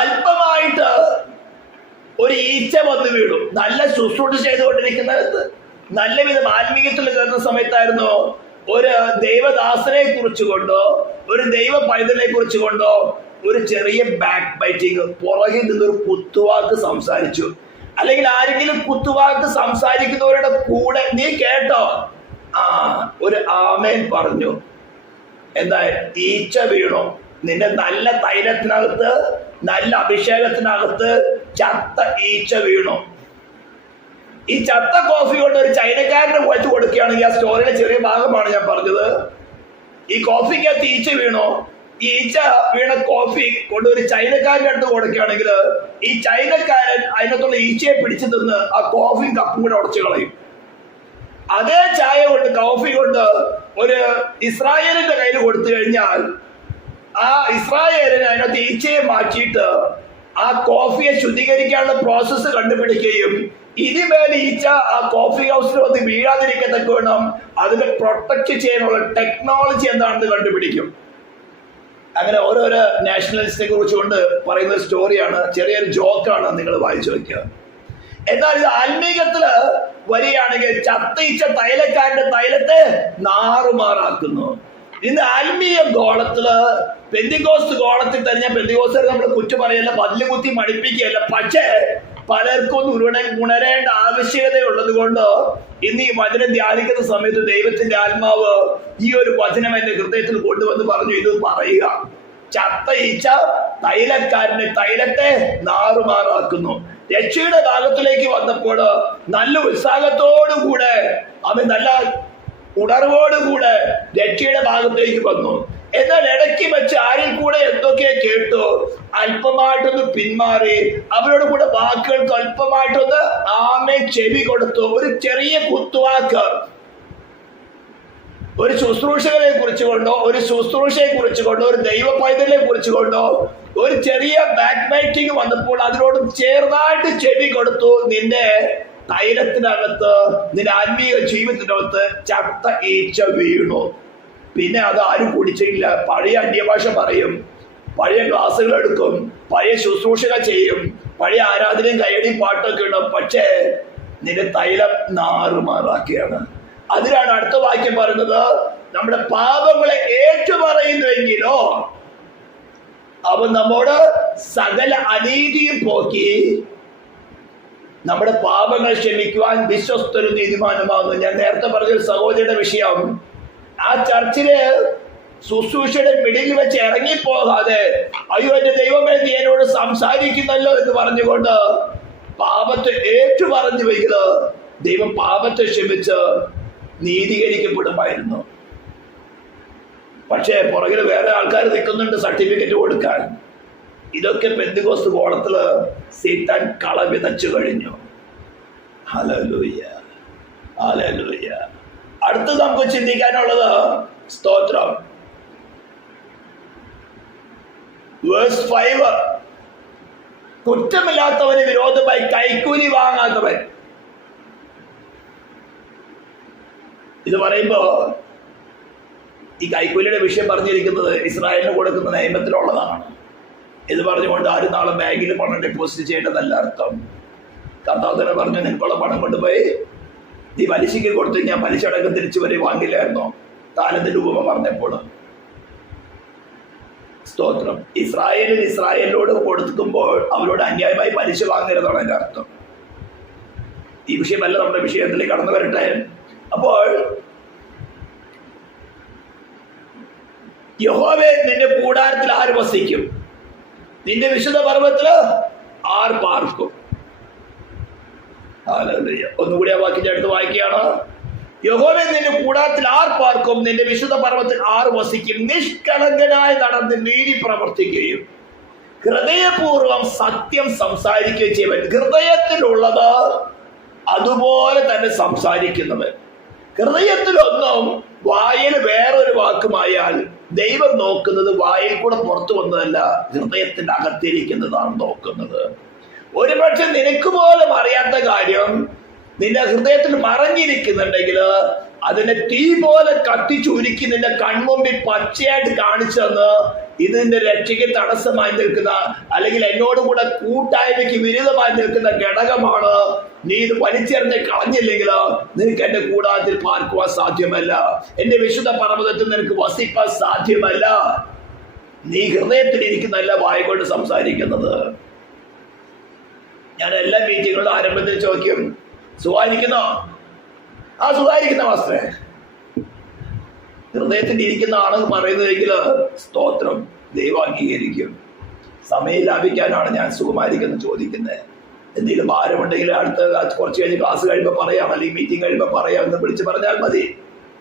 അല്പമായിട്ട് ഒരു ഈച്ച വന്ന് വീടും. നല്ല ശുശ്രൂഷ ചെയ്തുകൊണ്ടിരിക്കുന്നത്, നല്ല വിധം ആത്മീയത്തിൽ കയറുന്ന സമയത്തായിരുന്നു ഒരു ദൈവദാസനെ കുറിച്ചുകൊണ്ടോ ഒരു ദൈവ പൈതലിനെ കുറിച്ചുകൊണ്ടോ ഒരു ചെറിയ ബാക്ക് ബൈറ്റിങ്, പുറകിൽ നിന്നൊരു കുത്തുവാക്ക് സംസാരിച്ചു. അല്ലെങ്കിൽ ആരെങ്കിലും കുത്തുവാക്ക് സംസാരിക്കുന്നവരുടെ കൂടെ നീ കേട്ടോ, ഒരു ആമേൻ പറഞ്ഞു. എന്താ? ഈച്ച വീണു. നിന്റെ നല്ല തൈലത്തിനകത്ത്, നല്ല അഭിഷേകത്തിനകത്ത് ചത്ത ഈച്ച വീണു. ഈ ചത്ത കോഫി കൊണ്ട് ഒരു ചൈനക്കാരന് വെച്ച് കൊടുക്കുകയാണെങ്കിൽ, ആ സ്റ്റോറിയുടെ ചെറിയ ഭാഗമാണ് ഞാൻ പറഞ്ഞത്. ഈ കോഫിക്കകത്ത് ഈച്ച വീണു. ഈ ഈച്ച വീണ കോഫി കൊണ്ട് ഒരു ചൈനക്കാരൻ്റെ അടുത്ത് കൊടുക്കുകയാണെങ്കിൽ, ഈ ചൈനക്കാരൻ അതിനകത്തുള്ള ഈച്ചയെ പിടിച്ചു തിന്ന് ആ കോഫിയും കപ്പും കൂടെ ഉടച്ചു കളയും. അതേ ചായ കൊണ്ട്, കോഫി കൊണ്ട് ഒരു ഇസ്രായേലിന്റെ കയ്യിൽ കൊടുത്തു കഴിഞ്ഞാൽ, ആ ഇസ്രായേലിന് അതിനകത്ത് ഈച്ചയെ മാറ്റിയിട്ട് ആ കോഫിയെ ശുദ്ധീകരിക്കാനുള്ള പ്രോസസ്സ് കണ്ടുപിടിക്കുകയും ഇനിമേൽ ഈച്ച ആ കോഫി ഹൗസിൽ വന്ന് വീഴാതിരിക്കത്തക്ക വേണം അതിനെ പ്രൊട്ടക്ട് ചെയ്യാനുള്ള ടെക്നോളജി എന്താണെന്ന് കണ്ടുപിടിക്കും. അങ്ങനെ ഓരോരോ നാഷണലിസ്റ്റിനെ കുറിച്ച് കൊണ്ട് പറയുന്ന ഒരു സ്റ്റോറിയാണ്, ചെറിയൊരു ജോക്കാണ്, നിങ്ങൾ വായിച്ചു വയ്ക്കുക. എന്നാൽ ഇത് ആത്മീകത്തില് വരികയാണെങ്കിൽ ചത്തയിച്ച തൈലക്കാരന്റെ തൈലത്തെ നാറുമാറാക്കുന്നു. ഇന്ന് ആത്മീയ ഗോളത്തില്, പെന്തിക്കോസ്ത് ഗോളത്തിൽ തന്നെ, പെന്തിക്കോസ്തുകാരെ നമ്മൾ കുറ്റം പറയല്ല, പല്ല് കുത്തി മടിപ്പിക്കുകയല്ല. പക്ഷേ പലർക്കും ഉണരേണ്ട ആവശ്യകതയുള്ളത് കൊണ്ട് ഇന്ന് ഈ വചനം ധ്യാനിക്കുന്ന സമയത്ത് ദൈവത്തിന്റെ ആത്മാവ് ഈ ഒരു വചനം എന്റെ ഹൃദയത്തിൽ കൊണ്ടുവന്ന് പറഞ്ഞു, ഇത് പറയുക. ചത്ത ഈച്ച തൈലക്കാരന്റെ തൈലത്തെ നാറുമാറാക്കുന്നു. രക്ഷയുടെ ഭാഗത്തിലേക്ക് വന്നപ്പോൾ നല്ല ഉത്സാഹത്തോടുകൂടെ, അവൻ നല്ല ഉണർവോടുകൂടെ രക്ഷയുടെ ഭാഗത്തേക്ക് വന്നു. എന്നാൽ ഇടയ്ക്ക് വെച്ച് ആരിൽ കൂടെ എന്തൊക്കെ കേട്ടു, അല്പമായിട്ടൊന്ന് പിന്മാറി, അവരോട് കൂടെ വാക്കുകൾക്ക് അല്പമായിട്ടൊന്ന് ആമേ ചെവി കൊടുത്തു. ഒരു ചെറിയ കുത്തുവാക്ക് ഒരു ശുശ്രൂഷകരെ കുറിച്ച് കൊണ്ടോ, ഒരു ശുശ്രൂഷയെ കുറിച്ച് കൊണ്ടോ, ഒരു ദൈവ പൈതലിനെ കുറിച്ച് കൊണ്ടോ ഒരു ചെറിയ ബാക്ക് ബൈറ്റിംഗ് വന്നപ്പോൾ അതിനോട് ചെറുതായിട്ട് ചെവി കൊടുത്തു. നിന്റെ തൈലത്തിനകത്ത്, നിന്റെ ആത്മീയ ജീവിതത്തിനകത്ത് ചത്ത ഈച്ച വീണു. പിന്നെ അത് ആരും കുടിച്ചില്ല. പഴയ അന്യഭാഷ പറയും, പഴയ ക്ലാസ്സുകൾ എടുക്കും, പഴയ ശുശ്രൂഷകൾ ചെയ്യും, പഴയ ആരാധനയും കയ്യടിയും പാട്ടൊക്കെ ഉണ്ടാവും. പക്ഷേ നിന്റെ തൈലം നാറുമാറാക്കിയാണ്. അതിനാണ് അടുത്ത വാക്യം പറയുന്നത്, നമ്മുടെ പാപങ്ങളെ ഏറ്റുപറയുന്നുവെങ്കിലോ അവൻ നമ്മോട് സകല അനീതിയും പോക്കി നമ്മുടെ പാപങ്ങൾ ക്ഷമിക്കുവാൻ വിശ്വസ്തരും നീതിമാനുമാകുന്നു. ഞാൻ നേരത്തെ പറഞ്ഞൊരു സഹോദരിയുടെ വിഷയം, ആ ചർച്ചില് ശുശ്രൂഷയുടെ മിഡിൽ വെച്ച് ഇറങ്ങിപ്പോകാതെ, അയ്യോ എന്റെ ദൈവമേ നീ എന്നോട് സംസാരിക്കുന്നല്ലോ എന്ന് പറഞ്ഞുകൊണ്ട് പാപത്തെ ഏറ്റു പറഞ്ഞു വയ്ക്കുക, ദൈവം പാപത്തെ ക്ഷമിച്ച് നീതീകരിക്കപ്പെടുമായിരുന്നു. പക്ഷേ പുറകിൽ വേറെ ആൾക്കാർ നിൽക്കുന്നുണ്ട് സർട്ടിഫിക്കറ്റ് കൊടുക്കാൻ. ഇതൊക്കെ പെന്തിക്കോസ്ത് കോളത്തില് സീത്താൻ കള വിതച്ചു കഴിഞ്ഞു. Hallelujah, hallelujah. അടുത്ത് നമുക്ക് ചിന്തിക്കാനുള്ളത്, സ്തോത്രം, വേഴ്സ് 5, കുറ്റമില്ലാത്തവന് വിരോധമായി കൈക്കൂലി വാങ്ങാത്തവൻ. ഇത് പറയുമ്പോ ഈ കൈക്കൂലിയുടെ വിഷയം പറഞ്ഞിരിക്കുന്നത് ഇസ്രായേലിന് കൊടുക്കുന്ന നിയമത്തിലുള്ളതാണ്. ഇത് പറഞ്ഞുകൊണ്ട് ആരും നാളെ ബാങ്കിൽ പണം ഡെപ്പോസിറ്റ് ചെയ്യേണ്ടതല്ല അർത്ഥം. കർത്താവ് തന്നെ പറഞ്ഞു, നിനക്കുള്ള പണം കൊണ്ടുപോയി നീ പലിശയ്ക്ക് കൊടുത്തു, ഞാൻ പലിശ അടക്കം തിരിച്ചു വരെ വാങ്ങില്ലായിരുന്നോ താലത്തിന്റെ രൂപ പറഞ്ഞപ്പോൾ. സ്തോത്രം. ഇസ്രായേലിനോട് കൊടുക്കുമ്പോൾ അവരോട് അന്യായമായി പലിശ വാങ്ങരുതാണ് എൻ്റെ അർത്ഥം. ഈ വിഷയമല്ല നമ്മുടെ വിഷയത്തിലേക്ക് കടന്നു വരട്ടെ. അപ്പോൾ യഹോവേ നിന്റെ കൂടാരത്തിൽ ആര് വസിക്കും, നിന്റെ വിശുദ്ധ പർവ്വതത്തില് ആർ പാർക്കും. ഒന്നുകൂടി ആ വാക്യം അടുത്ത് വായിക്കുകയാണ്, യഹോവേ നിന്റെ കൂടാരത്തിൽ ആർ പാർക്കും, നിന്റെ വിശുദ്ധ പർവ്വതത്തിൽ ആർ വസിക്കും. നിഷ്കളങ്കനായി നടന്ന് നീതി പ്രവർത്തിക്കുകയും ഹൃദയപൂർവം സത്യം സംസാരിക്കുകയും ചെയ്യുവൻ. ഹൃദയത്തിലുള്ളത് അതുപോലെ തന്നെ സംസാരിക്കുന്നവൻ. ഹൃദയത്തിലൊന്നും വായിൽ വേറൊരു വാക്കുമായാൽ ദൈവം നോക്കുന്നത് വായിൽ കൂടെ പുറത്തു വന്നതല്ല, ഹൃദയത്തിന്റെ അകത്തിരിക്കുന്നതാണ് നോക്കുന്നത്. ഒരുപക്ഷെ നിനക്ക് പോലും അറിയാത്ത കാര്യം നിന്റെ ഹൃദയത്തിൽ മറഞ്ഞിരിക്കുന്നുണ്ടെങ്കിൽ അതിനെ തീ പോലെ കത്തിച്ചുരുക്കി നിന്റെ കൺമുമ്പിൽ പച്ചയായിട്ട് കാണിച്ചു തന്ന് ഇതിന്റെ രക്ഷയ്ക്ക് തടസ്സമായി നിൽക്കുന്ന, അല്ലെങ്കിൽ എന്നോട് കൂടെ കൂട്ടായ്മയ്ക്ക് വിരുദ്ധമായി നിൽക്കുന്ന ഘടകമാണ്, നീ ഇത് വലിച്ചെറിഞ്ഞ് കളഞ്ഞില്ലെങ്കിൽ നിനക്ക് എന്റെ കൂടാരത്തിൽ പാർക്കുവാൻ സാധ്യമല്ല, എന്റെ വിശുദ്ധ പർവ്വതത്തിൽ നിനക്ക് വസിക്കാൻ സാധ്യമല്ല. നീ ഹൃദയത്തിൽ ഇരിക്കുന്നതല്ല വായ കൊണ്ട് സംസാരിക്കുന്നത്. ഞാൻ എല്ലാ മീറ്റിങ്ങുകളുടെ ആരംഭത്തിൽ ചോദിക്കും, സുഖമായിരിക്കുന്നോ? ആ സുഖമായിരിക്കുന്ന മാസ്റ്ററെ. ഹൃദയത്തിൽ ഇരിക്കുന്ന ആണെന്ന് പറയുന്നതെങ്കിൽ സ്തോത്രം, ദൈവം അംഗീകരിക്കും. സമയം ലാഭിക്കാനാണ് ഞാൻ സുഖമായിരിക്കുന്നത് ചോദിക്കുന്നത്. എന്തെങ്കിലും ഭാരമുണ്ടെങ്കിൽ കുറച്ച് കഴിഞ്ഞ് ക്ലാസ് കഴിയുമ്പോൾ പറയാം, അല്ലെങ്കിൽ മീറ്റിംഗ് കഴിയുമ്പോൾ പറയാം എന്ന് വിളിച്ച് പറഞ്ഞാൽ മതി.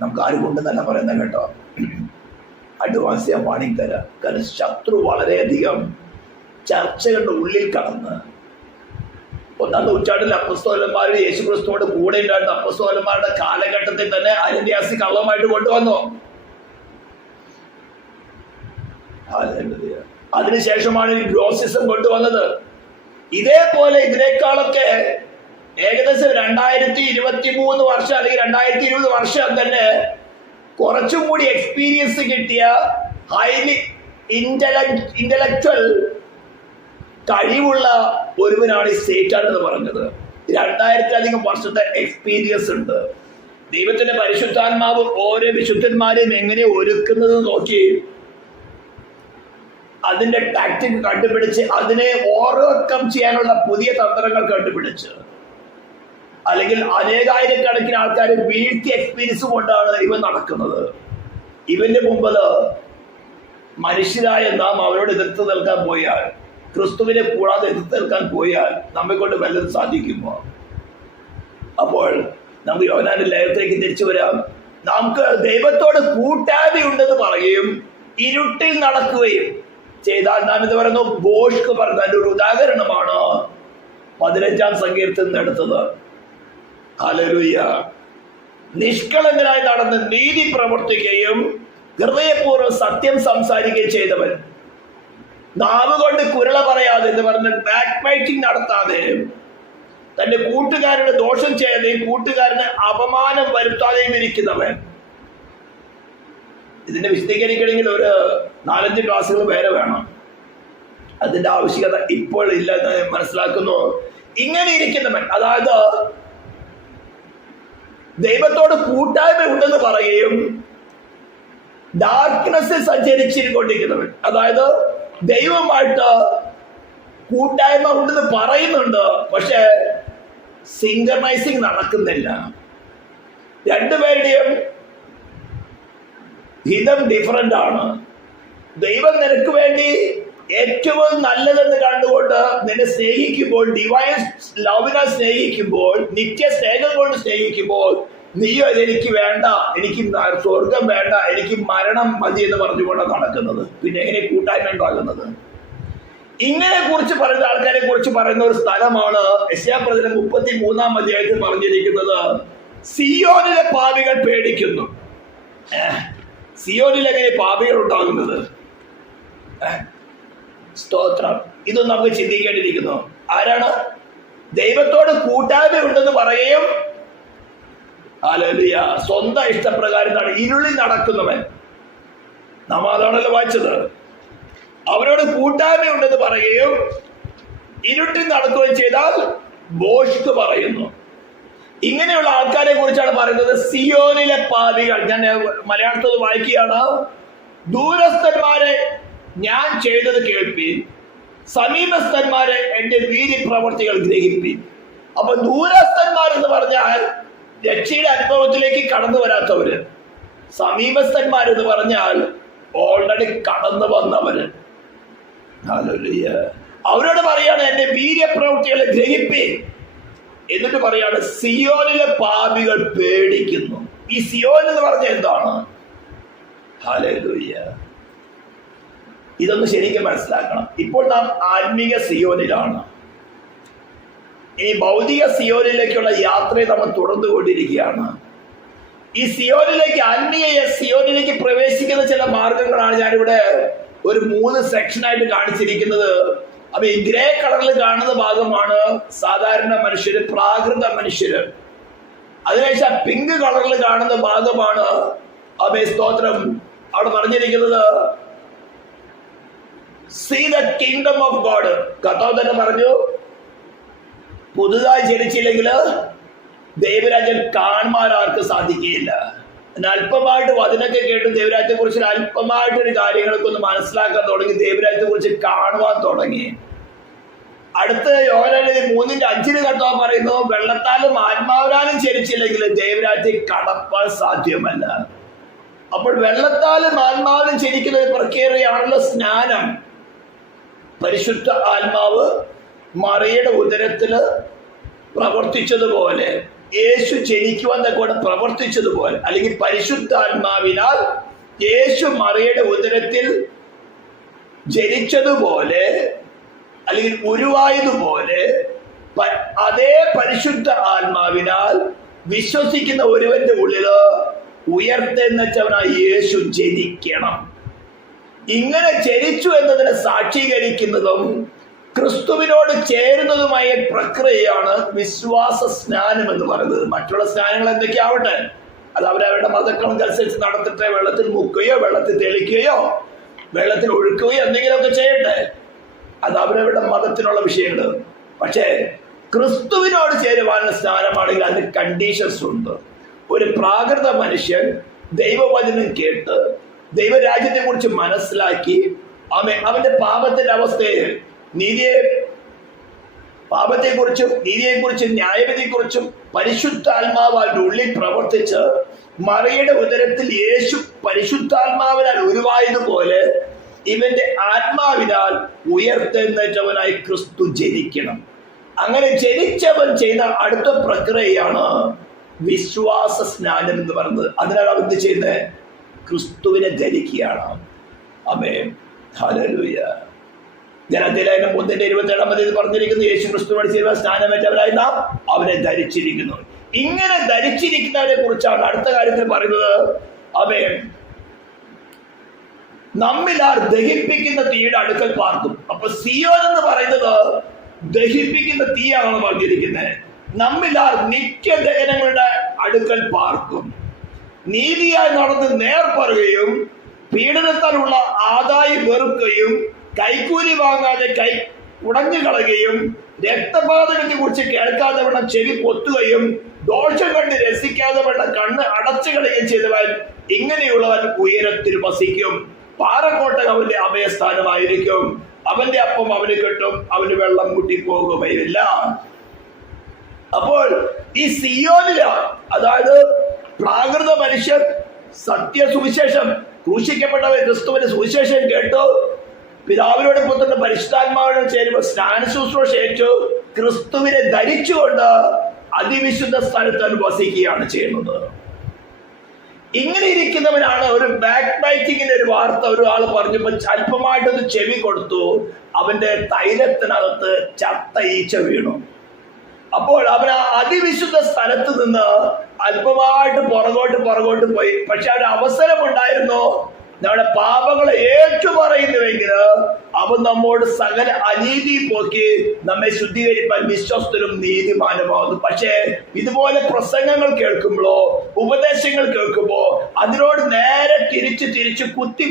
നമുക്ക് ആരും കൊണ്ട് തന്നെ പറയുന്നത് കേട്ടോ. അഡ്വാൻസ് ഞാൻ വാണിംഗ് തരാം. കാരണം ശത്രു വളരെയധികം ചർച്ചകളുടെ ഉള്ളിൽ കടന്ന്, 1-ാം നൂറ്റാണ്ടിൽ അപ്പസ്തോലന്മാരുടെ യേശുക്രിസ്തുவோട് കൂടെ ഉണ്ടായിരുന്ന അപ്പസ്തോലന്മാരുടെ കാലഘട്ടത്തിൽ തന്നെ അനന്യാസി കള്ളമായിട്ട് കൊണ്ടുവന്നു. അതിനുശേഷമാണ് ഈ ഗ്നോസിസം കൊണ്ടുവന്നത്. ഇതേപോലെ ഇതിനേക്കാളൊക്കെ ഏകദേശം 2023 വർഷം അല്ലെങ്കിൽ 2020 വർഷം തന്നെ കുറച്ചും കൂടി എക്സ്പീരിയൻസ് കിട്ടിയ ഹൈലി ഇന്റലക്ച്വൽ കഴിവുള്ള ഒരുവനാണ് ഈ സേറ്റാൻ എന്ന് പറഞ്ഞത്. 2000-ലധികം വർഷത്തെ എക്സ്പീരിയൻസ് ഉണ്ട്. ദൈവത്തിന്റെ പരിശുദ്ധാത്മാവ് ഓരോ വിശുദ്ധന്മാരെയും എങ്ങനെ ഒരുക്കുന്നത് നോക്കി അതിന്റെ ടാക്ടിക് കണ്ടുപിടിച്ച് അതിനെ ഓവർകം ചെയ്യാനുള്ള പുതിയ തന്ത്രങ്ങൾ കണ്ടുപിടിച്ച്, അല്ലെങ്കിൽ അനേകായിരക്കണക്കിന് ആൾക്കാരെ വീഴ്ത്തി എക്സ്പീരിയൻസ് കൊണ്ടാണ് ഇവൻ നടക്കുന്നത്. ഇവന്റെ മുമ്പിൽ മനുഷ്യരായ നാം അവരോട് എതിർത്ത് നിൽക്കാൻ പോയാൽ, ക്രിസ്തുവിനെ കൂടാതെ എതിർത്ത് നിൽക്കാൻ പോയാൽ നമ്മെ കൊണ്ട് വല്ലതും സാധിക്കുമോ? അപ്പോൾ നമുക്ക് യോഹന്നാന്റെ ലേഖനത്തിലേക്ക് തിരിച്ചു വരാം. നമുക്ക് ദൈവത്തോട് കൂട്ടായ്മയുണ്ടെന്ന് പറയുകയും ഇരുട്ടിൽ നടക്കുകയും ചെയ്താൽ നാം ഇത് പറയുന്നു. ബോഷ്ക്ക് പറഞ്ഞ ഒരു ഉദാഹരണമാണ് 15-ാം സങ്കീർത്തനം എടുത്തത്. ഹല്ലേലൂയ. നിഷ്കളങ്കനായി നടന്ന് നീതി പ്രവർത്തിക്കുകയും ഹൃദയപൂർവ്വം സത്യം സംസാരിക്കുകയും ചെയ്തവൻ, നാവ് കൊണ്ട് കുരള പറയാതെ എന്ന് പറഞ്ഞ് ബാക്ക് ബൈറ്റിംഗ് നടത്താതെ, തന്റെ കൂട്ടുകാരുടെ ദോഷം ചെയ്യാതെയും കൂട്ടുകാരന് അപമാനം വരുത്താതെയും ഇരിക്കുന്നവൻ. ഇതിന്റെ വിശദീകരിക്കണമെങ്കിൽ ഒരു 4-5 ക്ലാസ്സുകൾ വേറെ വേണം. അതിന്റെ ആവശ്യകത ഇപ്പോൾ ഇല്ല എന്ന് മനസ്സിലാക്കുന്നു. ഇങ്ങനെ ഇരിക്കുന്നവൻ, അതായത് ദൈവത്തോട് കൂട്ടായ്മ ഉണ്ടെന്ന് പറയുകയും ഡാർക്ക്നെസ്സിൽ സഞ്ചരിച്ചിരിക്കൊണ്ടിരിക്കുന്നവൻ, അതായത് ദൈവമായിട്ട് കൂട്ടായ്മ ഉണ്ടെന്ന് പറയുന്നുണ്ട്, പക്ഷെ സിങ്കർണൈസിങ് നടക്കുന്നില്ല. രണ്ടുപേരുടെയും ഹിതം ഡിഫറൻ്റ് ആണ്. ദൈവം നിനക്ക് വേണ്ടി ഏറ്റവും നല്ലതെന്ന് കണ്ടുകൊണ്ട് നിന്നെ സ്നേഹിക്കുമ്പോൾ, ഡിവൈൻ ലവിനെ സ്നേഹിക്കുമ്പോൾ, നിത്യ സ്നേഹം കൊണ്ട് സ്നേഹിക്കുമ്പോൾ, നീയോ എനിക്ക് വേണ്ട, എനിക്ക് സ്വർഗം വേണ്ട, എനിക്ക് മരണം മതി എന്ന് പറഞ്ഞുകൊണ്ടാണ് നടക്കുന്നത്. പിന്നെ എങ്ങനെ കൂട്ടായ്മ ഉണ്ടാകുന്നത്? ഇങ്ങനെ കുറിച്ച് പറയുന്ന ആൾക്കാരെ കുറിച്ച് പറയുന്ന ഒരു സ്ഥലമാണ് യെശയ്യാപ്രവചനം 33-ാം അധ്യായത്തിൽ പറഞ്ഞിരിക്കുന്നത്. സിയോനിലെ പാപികൾ പേടിക്കുന്നു. സിയോനിൽ എങ്ങനെ പാപികൾ ഉണ്ടാകുന്നത്? സ്തോത്രം. ഇതൊന്നും നമുക്ക് ചിന്തിക്കേണ്ടിയിരിക്കുന്നു. ആരാണ്? ദൈവത്തോട് കൂട്ടായ്മ ഉണ്ടെന്ന് പറയുകയും ഹല്ലേലൂയ സ്വന്തം ഇഷ്ടപ്രകാരം ഇരുളിൽ നടക്കുന്നവൻ. നാം അതാണല്ലോ വായിച്ചത്. അവരോട് കൂട്ടായ്മ ഉണ്ടെന്ന് പറയുകയും ഇരുട്ടിൽ നടക്കുകയും ചെയ്താൽ ബോഷ്ക്ക് പറയുന്നു. ഇങ്ങനെയുള്ള ആൾക്കാരെ കുറിച്ചാണ് പറയുന്നത്. സിയോനിലെ പാപികൾ. ഞാൻ മലയാളത്തിൽ വായിക്കുകയാണ്. ദൂരസ്ഥന്മാരെ ഞാൻ ചെയ്തത് കേൾപ്പീൻ, സമീപസ്ഥന്മാരെ എന്റെ വീതി പ്രവർത്തികൾ ഗ്രഹിപ്പീൻ. അപ്പൊ ദൂരസ്ഥന്മാരെന്ന് പറഞ്ഞാൽ രക്ഷയുടെ അനുഭവത്തിലേക്ക് കടന്നു വരാത്തവര്. സമീപസ്ഥന്മാരെന്ന് പറഞ്ഞാൽ ഓൾറെഡി കടന്നു വന്നവര്. ഹല്ലേലൂയ. അവരോട് പറയാണ് എന്റെ വീര്യപ്രവൃത്തികളെ ഗ്രഹിപ്പീൻ. എന്നിട്ട് പറയാണ് സിയോനിലെ പാപികൾ പേടിക്കുന്നു. ഈ സിയോൻ എന്ന് പറഞ്ഞ എന്താണ്? ഹല്ലേലൂയ. ഇതൊന്ന് ശരിക്കും മനസ്സിലാക്കണം. ഇപ്പോൾ നാം ആത്മീക സിയോനിലാണ്. ഈ ഭൗതിക സിയോനിലേക്കുള്ള യാത്രയെ നമ്മൾ തുടർന്നുകൊണ്ടിരിക്കുകയാണ്. ഈ സിയോനിലേക്ക്, ആത്മീയ സിയോനിലേക്ക് പ്രവേശിക്കുന്ന ചില മാർഗങ്ങളാണ് ഞാനിവിടെ ഒരു 3 സെക്ഷനായിട്ട് കാണിച്ചിരിക്കുന്നത്. അപ്പൊ ഈ ഗ്രേ കളറിൽ കാണുന്ന ഭാഗമാണ് സാധാരണ മനുഷ്യര്, പ്രാകൃത മനുഷ്യര്. അതിനുശേഷം പിങ്ക് കളറിൽ കാണുന്ന ഭാഗമാണ് അബേ സ്തോത്രം. അവിടെ പറഞ്ഞിരിക്കുന്നത് see the kingdom of God. കർത്താവ് തന്നെ പറഞ്ഞു, പുതുതായി ജനിച്ചില്ലെങ്കിൽ ദൈവരാജ്യം കാണുവാൻ ആർക്ക് സാധിക്കുകയില്ല. അല്പമായിട്ട് വചനൊക്കെ കേട്ട് ദൈവരാജ്യത്തെ കുറിച്ച് അല്പമായിട്ടൊരു കാര്യങ്ങളൊക്കെ ഒന്ന് മനസ്സിലാക്കാൻ തുടങ്ങി, ദൈവരാജ്യത്തെ കുറിച്ച് കാണുവാൻ തുടങ്ങി. അടുത്ത യോഹന്നാൻ 3:5 കേട്ടോ പറയുന്നു, വെള്ളത്താലും ആത്മാവിനാലും ചരിച്ചില്ലെങ്കിൽ ദൈവരാജ്യത്തിൽ കടപ്പാൻ സാധ്യമല്ല. അപ്പോൾ വെള്ളത്താലും ആത്മാവിനും ചരിക്കുന്ന ഒരു പ്രക്രിയയാണല്ലോ സ്നാനം. പരിശുദ്ധ ആത്മാവ് മറിയുടെ ഉദരത്തില് പ്രവർത്തിച്ചതുപോലെ, യേശു ജനിക്കുവാൻ കൂടെ പ്രവർത്തിച്ചതുപോലെ, അല്ലെങ്കിൽ പരിശുദ്ധാത്മാവിനാൽ യേശു മറിയുടെ ഉദരത്തിൽ ജനിച്ചതുപോലെ അല്ലെങ്കിൽ ഉരുവായതുപോലെ, അതേ പരിശുദ്ധ ആത്മാവിനാൽ വിശ്വസിക്കുന്ന ഒരുവന്റെ ഉള്ളില് ഉയർത്തെഴുന്നേറ്റവനായി യേശു ജനിക്കണം. ഇങ്ങനെ ജനിച്ചു എന്നതിനെ സാക്ഷീകരിക്കുന്നതും ക്രിസ്തുവിനോട് ചേരുന്നതുമായ പ്രക്രിയയാണ് വിശ്വാസ സ്നാനം എന്ന് പറയുന്നത്. മറ്റുള്ള സ്നാനങ്ങൾ എന്തൊക്കെയാവട്ടെ, അത് അവരവരുടെ മതക്കണക്കനുസരിച്ച് നടത്തിട്ട് വെള്ളത്തിൽ മുക്കുകയോ വെള്ളത്തിൽ തെളിക്കുകയോ വെള്ളത്തിൽ ഒഴുക്കുകയോ എന്തെങ്കിലുമൊക്കെ ചെയ്യട്ടെ, അത് അവരവരുടെ മതത്തിനുള്ള വിഷയങ്ങൾ. പക്ഷേ ക്രിസ്തുവിനോട് ചേരുവാനുള്ള സ്നാനമാണെങ്കിൽ അതിന് കണ്ടീഷൻസ് ഉണ്ട്. ഒരു പ്രാകൃത മനുഷ്യൻ ദൈവവചനം കേട്ട് ദൈവരാജ്യത്തെ കുറിച്ച് മനസ്സിലാക്കി അവന്റെ പാപത്തിന്റെ അവസ്ഥയെ, പാപത്തെക്കുറിച്ചും നീതിയെക്കുറിച്ചും ന്യായവിധിയെക്കുറിച്ചും പരിശുദ്ധാത്മാവ് അവന്റെ ഉള്ളിൽ പ്രവർത്തിച്ച് മറിയുടെ ഉദരത്തിൽ യേശു പരിശുദ്ധാത്മാവിനാൽ ഉരുവായതുപോലെ ഇവന്റെ ആത്മാവിനാൽ ഉയർത്തെഴുന്നേറ്റവനായി ക്രിസ്തു ജനിക്കണം. അങ്ങനെ ജനിച്ചവൻ ചെയ്യുന്ന അടുത്ത പ്രക്രിയയാണ് വിശ്വാസ സ്നാനം എന്ന് പറയുന്നത്. അതിനാൽ അവൻ എന്ത് ചെയ്യുന്നത്? ക്രിസ്തുവിനെ ധരിക്കുകയാണ്. ആമേൻ, ഹല്ലേലൂയ. ഗലാത്യലേഖനം 1:27 പറഞ്ഞിരിക്കുന്നു, യേശു ക്രിസ്തുവിനോട് ചേരുവാൻ സ്നാനമേറ്റവരായി നാം അവനെ ധരിച്ചിരിക്കുന്നു. ഇങ്ങനെ ധരിച്ചിരിക്കുന്നവരെ കുറിച്ചാണ് അടുത്ത കാര്യത്തിൽ പറയുന്നത്. ആമേൻ, നമ്മിലാർ ദഹിപ്പിക്കുന്ന തീയുടെ അടുക്കൽ പാർക്കും. അപ്പൊ സിയോൻ എന്ന് പറയുന്നത് ദഹിപ്പിക്കുന്ന തീയാണെന്ന് പറഞ്ഞിരിക്കുന്നത്. നമ്മിലാർ നിത്യദഹനങ്ങളുടെ അടുക്കൽ പാർക്കും. നീതിയായി നടന്ന് നേർ പറയുകയും പീഡനത്താലുള്ള ആദായം വെറുക്കുകയും കൈക്കൂലി വാങ്ങാതെ കൈ ഉടഞ്ഞു കളയുകയും രക്തപാതകത്തെ കുറിച്ച് കേൾക്കാതെ വേണം ചെവി പൊത്തുകയും ദോഷം കണ്ട് രസിക്കാതെ വേണം കണ്ണ് അടച്ചു കളയുകയും ചെയ്തവൻ, ഇങ്ങനെയുള്ളവൻ ഉയരത്തിൽ വസിക്കും. പാറക്കോട്ട അവന്റെ അഭയസ്ഥാനമായിരിക്കും. അവന്റെ അപ്പം അവന് കിട്ടും, അവന് വെള്ളം മുട്ടിപ്പോകുകയില്ല. അപ്പോൾ ഈ സിയോനില, അതായത് പ്രാകൃത മനുഷ്യൻ സത്യസുവിശേഷം, ക്രൂശിക്കപ്പെട്ടവൻ ക്രിസ്തുവിന്റെ സുവിശേഷം കേട്ടു, പിതാവിനോട് പുത്രന്റെ പരിശുദ്ധാത്മാവിനോട് ചേരുമ്പോൾ സ്നാന ശുശ്രൂഷ ഏറ്റു, ക്രിസ്തുവിനെ ധരിച്ചുകൊണ്ട് അതിവിശുദ്ധ സ്ഥലത്ത് വസിക്കുകയാണ് ചെയ്യുന്നത്. ഇങ്ങനെ ഇരിക്കുന്നവനാണ് ഒരു ബാക്ക് ബൈറ്റിങ്ങിന്റെ ഒരു വാർത്ത ഒരാൾ പറഞ്ഞപ്പോൾ അല്പമായിട്ടൊന്ന് ചെവി കൊടുത്തു, അവന്റെ തൈലത്തിനകത്ത് ചത്ത ഈച്ച വീണു. അപ്പോൾ അവൻ ആ അതിവിശുദ്ധ സ്ഥലത്ത് നിന്ന് അല്പമായിട്ട് പുറകോട്ട് പോയി. പക്ഷെ അവന് അവസരമുണ്ടായിരുന്നു നമ്മുടെ പാപങ്ങളെ ഏറ്റുപറയുന്നുവെങ്കിൽ അവൻ നമ്മോട് സകല അനീതി പോക്കി നമ്മെ ശുദ്ധീകരിപ്പാൻ വിശ്വസ്തനും നീതിമാനുമാകുന്നു. പക്ഷേ ഇതുപോലെ പ്രസംഗങ്ങൾ കേൾക്കുമ്പോഴോ ഉപദേശങ്ങൾ കേൾക്കുമ്പോ അതിനോട് നേരെ തിരിച്ച് കുത്തി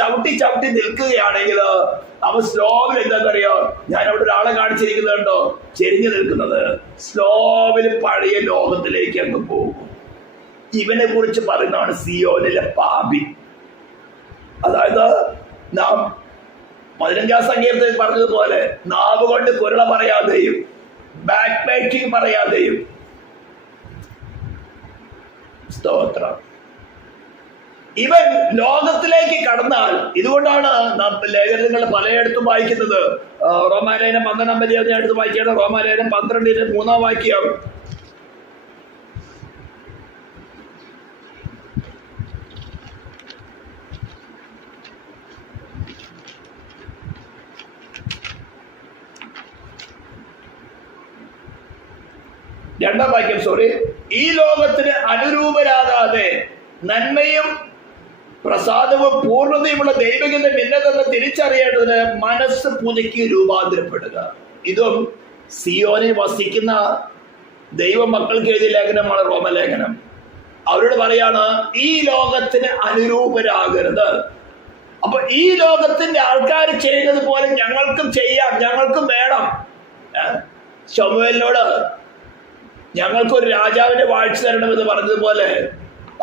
ചവിട്ടി നിൽക്കുകയാണെങ്കിൽ അവൻ സ്ലോവിൽ എന്താണെന്നറിയോ, ഞാൻ അവിടെ ഒരാളെ കാണിച്ചിരിക്കുന്നുണ്ടോ ചെരിഞ്ഞു നിൽക്കുന്നത്, സ്ലോവിൽ പഴയ ലോകത്തിലേക്ക് അങ്ങ് പോകും. ഇവനെ കുറിച്ച് പറയുന്നതാണ് സിയോനിലെ പാപി. അതായത് നാം 15-ാം സങ്കീർത്തനത്തിൽ പറഞ്ഞതുപോലെ നാവ് കൊണ്ട് കുരള പറയാതെയും ബാക്ക് ബൈറ്റിംഗ് പറയാതെയും, സ്തോത്രം, ഇവൻ ലോകത്തിലേക്ക് കടന്നാൽ, ഇതുകൊണ്ടാണ് നാം ലേഖനങ്ങൾ പലയിടത്തും വായിക്കുന്നത്. റോമാലേഖനം 12 ഞാൻ എടുത്ത് വായിക്കുകയാണ്. റോമാലേഖനം 12:3 വാക്യം, രണ്ടാം വാക്യം, ഈ ലോകത്തിന് അനുരൂപരാകാതെ നന്മയും പ്രസാദവും പൂർണ്ണതയുമുള്ള ദൈവഗീതം ഇന്നതെന്ന് തിരിച്ചറിയേണ്ടതിന് മനസ്സ് പുതുക്കി രൂപാന്തരപ്പെടുക. ഇതും സിയോനിൽ വസിക്കുന്ന ദൈവമക്കൾക്ക് എഴുതിയ ലേഖനമാണ് റോമലേഖനം. അവരോട് പറയാണ്, ഈ ലോകത്തിന് അനുരൂപരാകരുത്. അപ്പൊ ഈ ലോകത്തിന്റെ ആൾക്കാർ ചെയ്യുന്നത് പോലെ ഞങ്ങൾക്കും ചെയ്യാം, ഞങ്ങൾക്കും വേണം. ശമൂവേലിനോട് ഞങ്ങൾക്കൊരു രാജാവിനെ വാഴ്ച തരണമെന്ന് പറഞ്ഞതുപോലെ,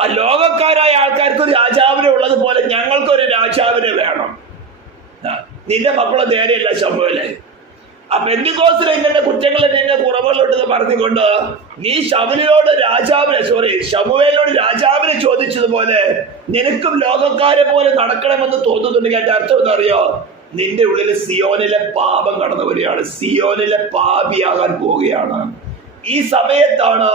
ആ ലോകക്കാരായ ആൾക്കാർക്ക് ഒരു രാജാവിനെ ഉള്ളതുപോലെ ഞങ്ങൾക്കൊരു രാജാവിനെ വേണം. നിന്റെ മക്കളെ നേരെയല്ല ശമൂവേലേ. ആ പെന്തിക്കോസ്തിലെ ഇങ്ങനെ കുറ്റങ്ങൾ നിന്നെ കുറവുകളുണ്ടെന്ന് പറഞ്ഞുകൊണ്ട് നീ ശമൂവേലിനോട് രാജാവിനെ ചോദിച്ചതുപോലെ നിനക്കും ലോകക്കാരെ പോലെ നടക്കണമെന്ന് തോന്നുന്നുണ്ടെങ്കിൽ അതിന്റെ അർത്ഥം എന്താറിയോ? നിന്റെ ഉള്ളിൽ സിയോനിലെ പാപം കടന്നു വരികയാണ്. സിയോനിലെ പാപിയാകാൻ പോവുകയാണ്. ഈ സമയത്താണ്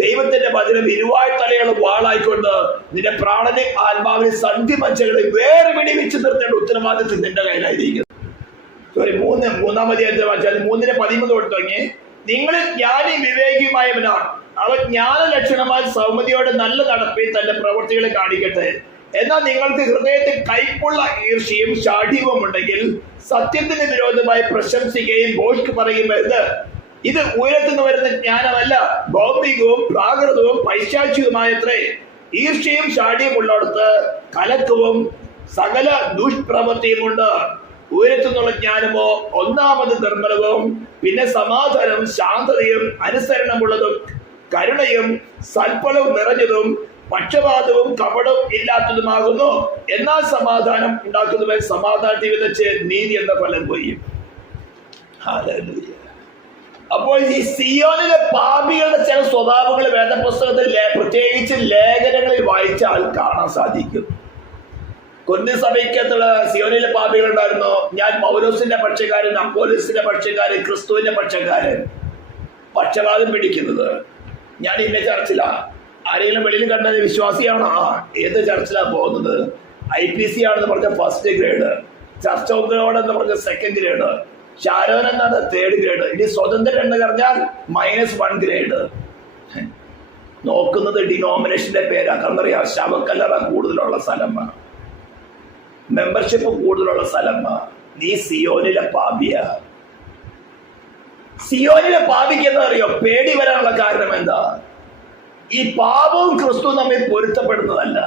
ദൈവത്തിന്റെ വചനം ഇരുവായ് തലകൾ വാളായിക്കൊണ്ട് നിന്റെ പ്രാണനെ ആത്മാവിനെ സന്ധി മജ്ജകളെ വേറെ വെടിവെച്ച് നിർത്തേണ്ട ഉത്തരവാദിത്വം നിന്റെ കയ്യിലായിരിക്കും. മൂന്നാം അധ്യായത്തിൽ വായിച്ചാൽ 3:13 തൊട്ട് തുടങ്ങി, നിങ്ങളിൽ ജ്ഞാനി വിവേകിയുമായവനാണ്, അവൻ ജ്ഞാന ലക്ഷണമായി സൗമ്യതയോടെ നല്ല നടപ്പിൽ തന്റെ പ്രവൃത്തികളെ കാണിക്കട്ടെ. എന്നാൽ നിങ്ങൾക്ക് ഹൃദയത്തിൽ കൈപ്പുള്ള ഈർഷ്യയും ശാഠ്യവും ഉണ്ടെങ്കിൽ സത്യത്തിന് വിരോധമായി പ്രശംസിക്കുകയും ഭോഷ്ക് പറയുകയും വരുത്. ഇത് ഉയരത്തുനിന്ന് വരുന്ന ജ്ഞാനമല്ല, ഭൗമികവും പ്രാകൃതവും പൈശാചികവുമായത്രേ. ഈർഷ്യയും ശാഠ്യവും ഉള്ളിടത്ത് കലക്കവും സകല ദുഷ്പ്രവൃത്തിയുമുണ്ട്. ഉയരത്തുനിന്നുള്ള ജ്ഞാനമോ ഒന്നാമത് നിർമ്മലവും, പിന്നെ സമാധാനം ശാന്തതയും അനുസരണമുള്ളതും കരുണയും സൽഫലവും നിറഞ്ഞതും പക്ഷപാതവും കപടവും ഇല്ലാത്തതുമാകുന്നു. എന്നാൽ സമാധാനം ഉണ്ടാക്കുന്നവൻ സമാധാനത്തിൽ വെച്ച് നീതി എന്ന ഫലം കൊയ്യും. ഹല്ലേലൂയ. അപ്പോൾ ഈ സിയോനിലെ പാപികളുടെ ചില സ്വഭാവങ്ങൾ വേദപുസ്തകത്തിൽ പ്രത്യേകിച്ച് ലേഖനങ്ങളിൽ വായിച്ചാൽ കാണാൻ സാധിക്കും. കൊരിന്ത്യർ സഭയ്ക്കകത്തുള്ള സിയോനിലെ പാപികൾ ഉണ്ടായിരുന്നു. ഞാൻ പൗലോസിന്റെ പക്ഷക്കാരൻ, അപ്പോലോസിന്റെ പക്ഷക്കാരൻ, ക്രിസ്തുവിന്റെ പക്ഷക്കാരൻ. പക്ഷപാതം പിടിക്കുന്നത്. ഞാൻ ഇന്ന ചർച്ചിലാണ്. ആരെങ്കിലും വെളിയിൽ കണ്ടത് വിശ്വാസിയാണോ? ഏത് ചർച്ചിലാണ് പോകുന്നത്? IPC ആണെന്ന് പറഞ്ഞ first grade, church of God എന്ന് പറഞ്ഞ സെക്കൻഡ് ഗ്രേഡ്, ഷാരോൻ എന്നാണ് തേർഡ് ഗ്രേഡ്. ഇനി സ്വതന്ത്രൻ എന്ന് പറഞ്ഞാൽ -1 ഗ്രേഡ്. നോക്കുന്നത് ഡിനോമിനേഷന്റെ പേരാ. കാരണം അറിയാം, ശവക്കല്ലറ കൂടുതലുള്ള സ്ഥലമാണ്, മെമ്പർഷിപ്പ് കൂടുതലുള്ള സ്ഥലമാണ്. നീ സിയോനിലെ പാപിയ. സിയോനിലെ പാപിക്ക് എന്താ അറിയോ? പേടി വരാനുള്ള കാരണം എന്താ? ഈ പാപവും ക്രിസ്തുവും തമ്മിൽ പൊരുത്തപ്പെടുന്നതല്ല.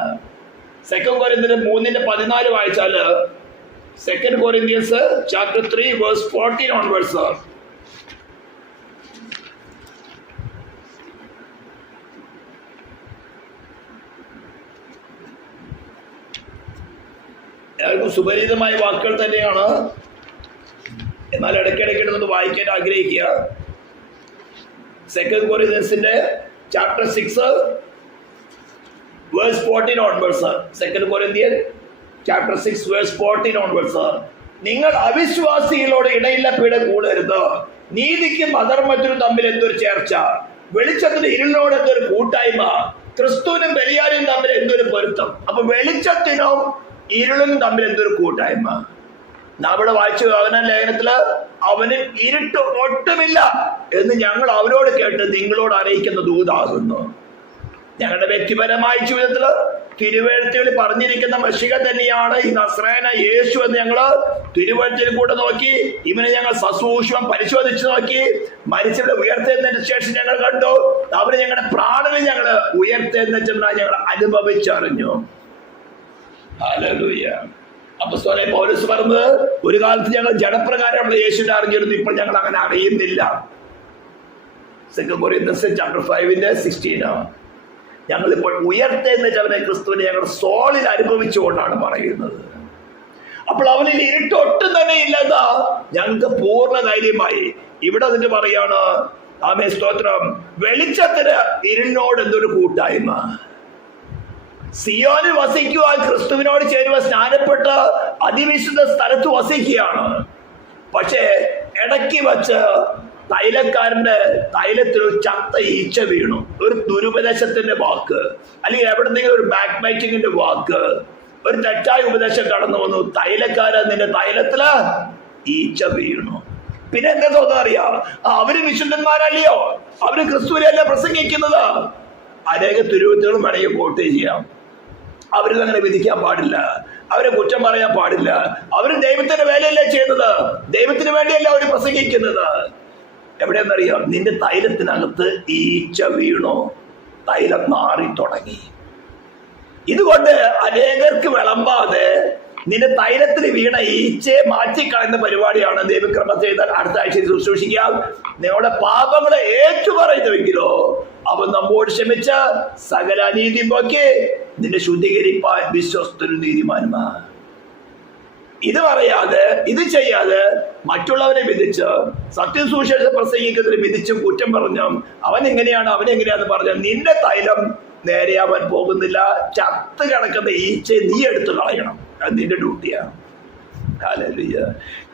2 കൊരിന്ത്യർ 3:14 വായിച്ചാല് 2 കൊരിന്ത്യൻസ് chapter 3 verse 14 onwards. എല്ലാവർക്കും സുപരിചിതമായ വാക്കുകൾ തന്നെയാണ്, എന്നാൽ ഇടയ്ക്കിടയ്ക്കിടന്ന് വായിക്കാൻ ആഗ്രഹിക്കുക. 2 കൊരിന്ത്യൻസിന്റെ chapter 6 verse 14 onwards. 2 Corinthian chapter 6 verse 14 onwards. നിങ്ങൾ അവിശ്വാസികളോട് ഇടയില്ല പീഡ കൂടരുത്. നീതിക്കും അധർമ്മത്തിനും തമ്മിൽ എന്തൊരു ചേർച്ച, വെളിച്ചത്തിന് ഇരുളിനോട് എന്തൊരു കൂട്ടായ്മ, ക്രിസ്തുവിനും ബലിയാനും തമ്മിൽ എന്തൊരു പൊരുത്തം. അപ്പൊ വെളിച്ചത്തിനും ഇരുളും തമ്മിൽ എന്തൊരു കൂട്ടായ്മ. നാം ഇവിടെ വായിച്ചു യോഹന്നാൻ ലേഖനത്തില് അവന് ഇരുട്ട് ഒട്ടുമില്ല എന്ന് ഞങ്ങൾ അവരോട് കേട്ട് നിങ്ങളോട് അറിയിക്കുന്ന ദൂതാകുന്നു. ഞങ്ങളുടെ വ്യക്തിപരമായ ജീവിതത്തില് തിരുവെഴുത്തുകളിൽ പറഞ്ഞിരിക്കുന്ന മെശിഹ തന്നെയാണ് ഈ നസ്രായന യേശു എന്ന് ഞങ്ങള് തിരുവെഴുത്തിൽ കൂടെ നോക്കി, ഇവനെ ഞങ്ങൾ സസൂക്ഷ്മം പരിശോധിച്ചു നോക്കി. മരിച്ചവരെ ഉയർത്തെഴുന്നതിന് ശേഷം ഞങ്ങൾ കണ്ടു. അവര് ഞങ്ങളുടെ പ്രാണനെ ഞങ്ങള് ഉയർത്തെഴുന്നേറ്റവനായി ഞങ്ങൾ അനുഭവിച്ചറിഞ്ഞു. ഹല്ലേലൂയ. അപ്പോസ്തലൻ പൗലോസ് പറഞ്ഞത്, ഒരു കാലത്ത് ഞങ്ങൾ ജഡപ്രകാരമുള്ള യേശുവിനെ അറിഞ്ഞിരുന്നു, ഇപ്പോൾ ഞങ്ങൾ അങ്ങനെ അറിയുന്നില്ല. 2 കൊരിന്ത്യൻസ് chapter 5:16. ഞങ്ങളിപ്പോൾ ഉയർത്തെഴുന്നേറ്റവനെ ക്രിസ്തുവിനെ ഞങ്ങളുടെ സോളിൽ അനുഭവിച്ചുകൊണ്ടാണ് പറയുന്നത്. അപ്പോൾ അവനിൽ ഇരുട്ടൊട്ടും തന്നെ ഇല്ലെന്നാ ഞങ്ങൾക്ക് പൂർണ്ണ ധൈര്യമായി. ഇവിടെ അതിന് പറയാണ്, ആമേ സ്തോത്രം, വെളിച്ചത്തിന് ഇരുളിനോട് എന്തൊരു കൂട്ടായ്മ. സിയോനിൽ വസിക്കുവാൻ ക്രിസ്തുവിനോട് ചേരുവാൻ സ്നാനപ്പെട്ട് അതിവിശുദ്ധ സ്ഥലത്ത് വസിക്കുകയാണ്. പക്ഷേ ഇടയ്ക്ക് വച്ച് തൈലക്കാരന്റെ തൈലത്തിൽ ഒരു ചത്ത ഈച്ച വീണു. ഒരു ദുരുപദേശത്തിന്റെ വാക്ക്, അല്ലെങ്കിൽ എവിടെന്നെങ്കിലും ഒരു ബാക്ക് ബൈറ്റിങ്ങിന്റെ വാക്ക്, ഒരു തെറ്റായ ഉപദേശം കടന്നു വന്നു. തൈലക്കാരൻ നിന്റെ തൈലത്തില് ഈച്ച വീണു. പിന്നെ എന്താ തോന്നുക അറിയാം? അവര് വിശുദ്ധന്മാരല്ലയോ, അവര് ക്രിസ്തുവിനെയല്ല പ്രസംഗിക്കുന്നത്. അനേക തിരുവഴുത്തുകളും വേണമെങ്കിൽ കോട്ട് ചെയ്യാം. അവരിതങ്ങനെ വിധിക്കാൻ പാടില്ല, അവരെ കുറ്റം പറയാൻ പാടില്ല. അവര് ദൈവത്തിന്റെ വേലയല്ലേ ചെയ്യുന്നത്, ദൈവത്തിന് വേണ്ടിയല്ല അവര് പ്രസംഗിക്കുന്നത്. എവിടെയെന്നറിയാം? നിന്റെ തൈലത്തിനകത്ത് ഈച്ച വീണു, തൈലം നാറി തുടങ്ങി. ഇതുകൊണ്ട് അനേകർക്ക് വിളമ്പാതെ നിന്റെ തൈലത്തിൽ വീണ ഈച്ചയെ മാറ്റിക്കളയുന്ന പരിപാടിയാണ് ദൈവക്രമം ചെയ്താൽ അടുത്ത ആഴ്ച ശുശ്രൂഷിക്കാം. നിങ്ങളുടെ പാപങ്ങളെ ഏറ്റുപറയുന്നുവെങ്കിലോ അവൻ നമ്മോട് ക്ഷമിച്ച സകല അനീതി പോക്കി നിന്നെ ശുദ്ധീകരിപ്പാൻ വിശ്വസ്തരും നീതിമാനുമാണ്. ഇത് പറയാതെ, ഇത് ചെയ്യാതെ മറ്റുള്ളവരെ വിധിച്ച്, സത്യസുവിശേഷം പ്രസംഗിക്കുന്നതിന് വിധിച്ചും കുറ്റം പറഞ്ഞും അവൻ എങ്ങനെയാന്ന് പറഞ്ഞ നിന്റെ തൈലം നേരെ അവൻ പോകുന്നില്ല. ചത്ത് കിടക്കുന്ന ഈച്ചയെ നീ എടുത്തു കളയണം. അത് നിന്റെ ഡ്യൂട്ടിയാണ്.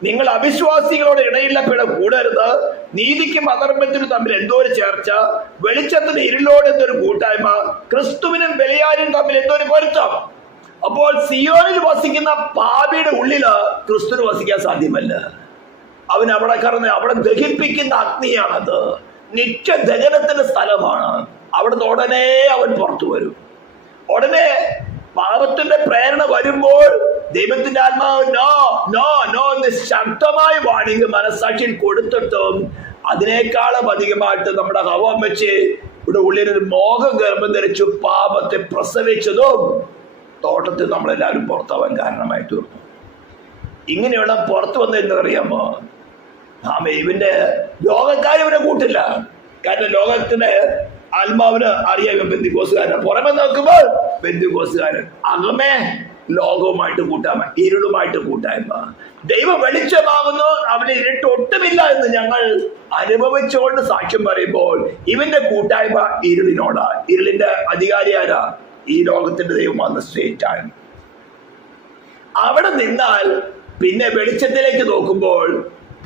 നിങ്ങൾ അവിശ്വാസികളോട് ഇടയില്ല പിഴ കൂടരുത്. നീതിക്കും അധർമ്മത്തിനും തമ്മിൽ എന്തോ ഒരു ചേർച്ച, വെളിച്ചത്തിന് ഇരുളോട് എന്തൊരു കൂട്ടായ്മ, ക്രിസ്തുവിനും ബലിയാനും തമ്മിൽ എന്തോ ഒരു പൊരുത്തം. അപ്പോൾ സിയോനിൽ വസിക്കുന്ന പാപിയുടെ ഉള്ളില് ക്രിസ്തുവിന് വസിക്കാൻ സാധ്യമല്ല. അവൻ അവിടെ കറന്ന് അവിടെ ദഹിപ്പിക്കുന്ന അഗ്നിയാണത്. നിത്യദഹനത്തിന്റെ സ്ഥലമാണ്. അവിടുന്ന് ഉടനെ അവൻ പുറത്തു വരും. ഉടനെ പാപത്തിന്റെ പ്രേരണ വരുമ്പോൾ ദൈവത്തിന്റെ ആത്മാവ് നോ നോ നോ എന്ന് ശക്തമായി വാണിംഗ് മനസ്സാക്ഷിയിൽ കൊടുത്തിട്ടും അതിനേക്കാളും അധികമായിട്ട് നമ്മുടെ ഹവം വെച്ച് ഇവിടെ ഉള്ളിലൊരു മോഹം ഗർഭം ധരിച്ചു പാപത്തെ പ്രസവിച്ചതും തോട്ടത്തിൽ നമ്മളെല്ലാവരും പുറത്താവാൻ കാരണമായി തീർന്നു. ഇങ്ങനെയുള്ള പുറത്തു വന്നതെന്ന് അറിയാമോ? ഇവന്റെ ലോകക്കാർ ഇവനെ കൂട്ടില്ല. കാരണം ലോകത്തിന്റെ ആത്മാവിന് അറിയാം ഇവൻ പെന്തിക്കോസുകാരൻ. പുറമെ നോക്കുമ്പോൾ പെന്തിക്കോസുകാരൻ, അകമേ ലോകവുമായിട്ട് കൂട്ടായ്മ, ഇരുളുമായിട്ട് കൂട്ടായ്മ. ദൈവം വെളിച്ചമാകുന്നു, അവന് ഇരുട്ട് ഒട്ടുമില്ല എന്ന് ഞങ്ങൾ അനുഭവിച്ചുകൊണ്ട് സാക്ഷ്യം പറയുമ്പോൾ ഇവന്റെ കൂട്ടായ്മ ഇരുളിനോടാ. ഇരുളിന്റെ അധികാരി ആരാ? ഈ ലോകത്തിന്റെ ദൈവമാണ് സ്ട്രേറ്റാണ്. അവിടെ നിന്നാൽ പിന്നെ വെളിച്ചത്തിലേക്ക് നോക്കുമ്പോൾ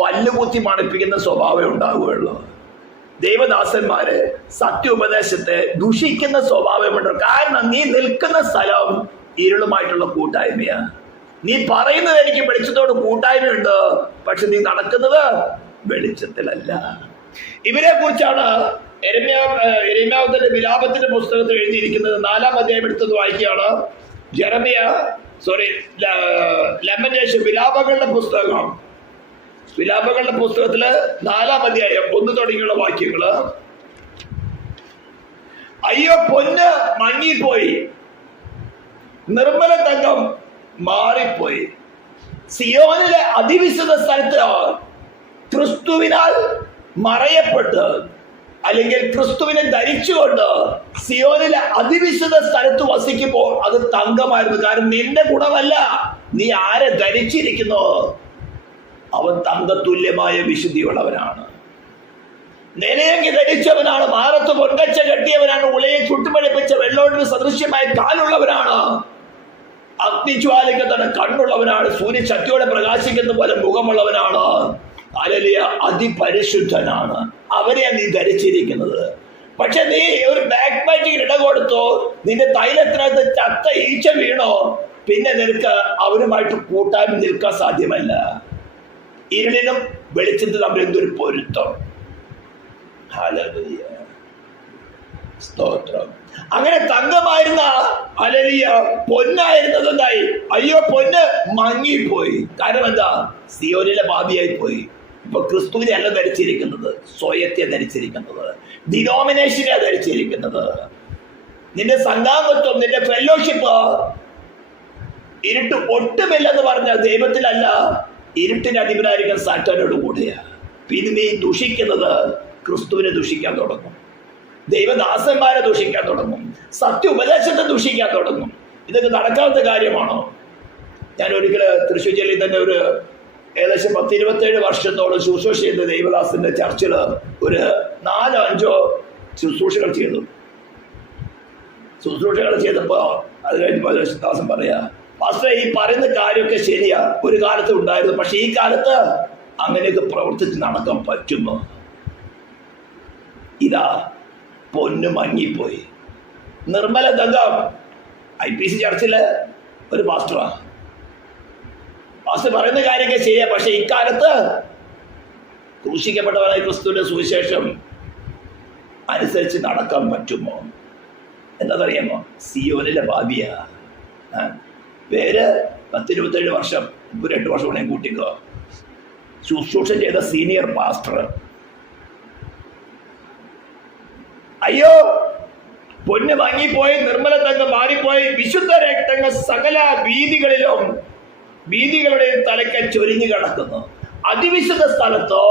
പല്ലുകുത്തി മണപ്പിക്കുന്ന സ്വഭാവം ഉണ്ടാവുകയുള്ളൂ. ദൈവദാസന്മാര് സത്യോപദേശത്തെ ദുഷിക്കുന്ന സ്വഭാവമുണ്ട്. കാരണം നീ നിൽക്കുന്ന സ്ഥലം ഇരുളുമായിട്ടുള്ള കൂട്ടായ്മയാണ്. നീ പറയുന്നത് എനിക്ക് വെളിച്ചത്തോട് കൂട്ടായ്മയുണ്ട്, പക്ഷെ നീ നടക്കുന്നത് വെളിച്ചത്തിലല്ല. ഇവരെ കുറിച്ചാണ് യെരമ്യാവിന്റെ വിലാപത്തിന്റെ പുസ്തകത്തിൽ എഴുതിയിരിക്കുന്നത്. 4-ാം അധ്യായം എടുത്തത് വായിക്കുകയാണ്. ലമന്റേഷൻ, വിലാപങ്ങളുടെ പുസ്തകത്തില് 4-ാം അധ്യായം 1 തുടങ്ങിയുള്ള വാക്യങ്ങള്. അയ്യോ പൊന്ന് മങ്ങിപ്പോയി, നിർമ്മല തങ്കം മാറിപ്പോയി. സിയോനിലെ അതിവിശുദ്ധ സ്ഥലത്ത് ക്രിസ്തുവിനാൽ മറയപ്പെട്ട് അല്ലെങ്കിൽ ക്രിസ്തുവിനെ ധരിച്ചുകൊണ്ട് സിയോനിലെ അതിവിശുദ്ധ സ്ഥലത്ത് വസിക്കുമ്പോൾ അത് തങ്കമായിരുന്നു. കാരണം നിന്റെ ഗുണമല്ല, നീ ആരെ ധരിച്ചിരിക്കുന്നു അവൻ തങ്കതുല്യമായ വിശുദ്ധിയുള്ളവനാണ്. നിലയങ്കി ധരിച്ചവനാണ്, മാറത്ത് പൊൻകച്ച കെട്ടിയവനാണ്, ഉളയെ ചുട്ടുപഴിപ്പിച്ച വെള്ളോടിന് സദൃശ്യമായ കാലുള്ളവനാണ്, അഗ്നിജ്വാലയ്ക്ക് തന്നെ കണ്ണുള്ളവനാണ്, സൂര്യൻ ശക്തിയോടെ പ്രകാശിക്കുന്ന പോലെ മുഖമുള്ളവനാണ്, ഹല്ലേലൂയ, അതിപരിശുദ്ധനാണ്. അവരെയാണ് നീ ധരിച്ചിരിക്കുന്നത്. പക്ഷെ നീ ഒരു ബാക്ക് ബൈറ്റിങ്ങിന് ഇട കൊടുത്തോ, നിന്റെ തൈലത്തിനകത്ത് ചത്ത ഈച്ച വീണോ, പിന്നെ നിനക്ക് അവരുമായിട്ട് കൂട്ടായ്മ നിൽക്കാൻ സാധ്യമല്ല. ഇരുളിനും വെളിച്ചത്തിൽ തമ്മിൽ എന്തൊരു പൊരുത്തം. ഹല്ലേലൂയ, സ്തോത്രം. അങ്ങനെ തങ്കമായിരുന്ന ഹല്ലേലൂയ പൊന്നായിരുന്നത് എന്തായി? അയ്യോ പൊന്ന് മങ്ങിപ്പോയി. കാരണം എന്താ? സിയോനിലെ പാപിയായി പോയി. ഇപ്പൊ ക്രിസ്തുവിനെ അല്ല ധരിച്ചിരിക്കുന്നത്, സ്വയത്തെ ധരിച്ചിരിക്കുന്നത്, ഡിനോമിനേഷനെ ധരിച്ചിരിക്കുന്നത്. നിന്റെ സംഘാംഗത്വം, നിന്റെ ഫെലോഷിപ്പ് ഇരുട്ട് ഒട്ടുമില്ലെന്ന് പറഞ്ഞ ദൈവത്തിലല്ല, ഇരുട്ടിന് അധിപനായിരിക്കാൻ സാറ്റാനോട് കൂടിയാ. പിന്നെ നീ ദുഷിക്കുന്നത് ക്രിസ്തുവിനെ ദുഷിക്കാൻ തുടങ്ങും, ദൈവദാസന്മാരെ ദുഷിക്കാൻ തുടങ്ങും, സത്യ ഉപദേശത്തെ ദുഷിക്കാൻ തുടങ്ങും. ഇതൊക്കെ നടക്കാത്ത കാര്യമാണോ? ഞാൻ ഒരിക്കൽ തൃശ്ശൂർ ജില്ലയിൽ തന്നെ ഒരു ഏകദേശം 10-27 വർഷത്തോളം ശുശ്രൂഷ ചെയ്ത ദൈവദാസന്റെ ചർച്ചിൽ ഒരു 4-5 ശുശ്രൂഷകൾ ചെയ്തു. ശുശ്രൂഷകൾ ചെയ്തപ്പോ അത് കഴിഞ്ഞപ്പോൾ ദാസൻ പറയാ, പാസ്റ്റർ ഈ പറയുന്ന കാര്യമൊക്കെ ശരിയാ, ഒരു കാലത്ത് ഉണ്ടായിരുന്നു, പക്ഷെ ഈ കാലത്ത് അങ്ങനെയൊക്കെ പ്രവർത്തിച്ച് നടക്കാൻ പറ്റുമോ? ഇതാ പൊന്ന് മങ്ങിപ്പോയി. നിർമ്മല തങ്കം IPC ചർച്ചില് ഒരു പാസ്റ്ററാണ്. പാസ്റ്റർ പറയുന്ന കാര്യമൊക്കെ ശരിയാ, പക്ഷെ ഇക്കാലത്ത് ക്രൂശിക്കപ്പെട്ടവരായ ക്രിസ്തുവിന്റെ സുവിശേഷം അനുസരിച്ച് നടക്കാൻ പറ്റുമോ? എന്താണെന്നറിയാമോ? സിയോനിലെ ഭാവിയാ. പേര് 10-27 വർഷം, 8 വർഷം കൂടെ കൂട്ടിക്കോ. ശുശ്രൂഷ ചെയ്ത സീനിയർ പാസ്റ്റർ. അയ്യോ പൊന്ന് വാങ്ങിപ്പോയി, നിർമ്മല തങ്കം മാറിപ്പോയി, വിശുദ്ധ രക്തങ്ങൾ സകല വീതികളുടെ തലയ്ക്ക് ചൊരിഞ്ഞു കിടക്കുന്നു. അതിവിശുദ്ധ സ്ഥലത്തോ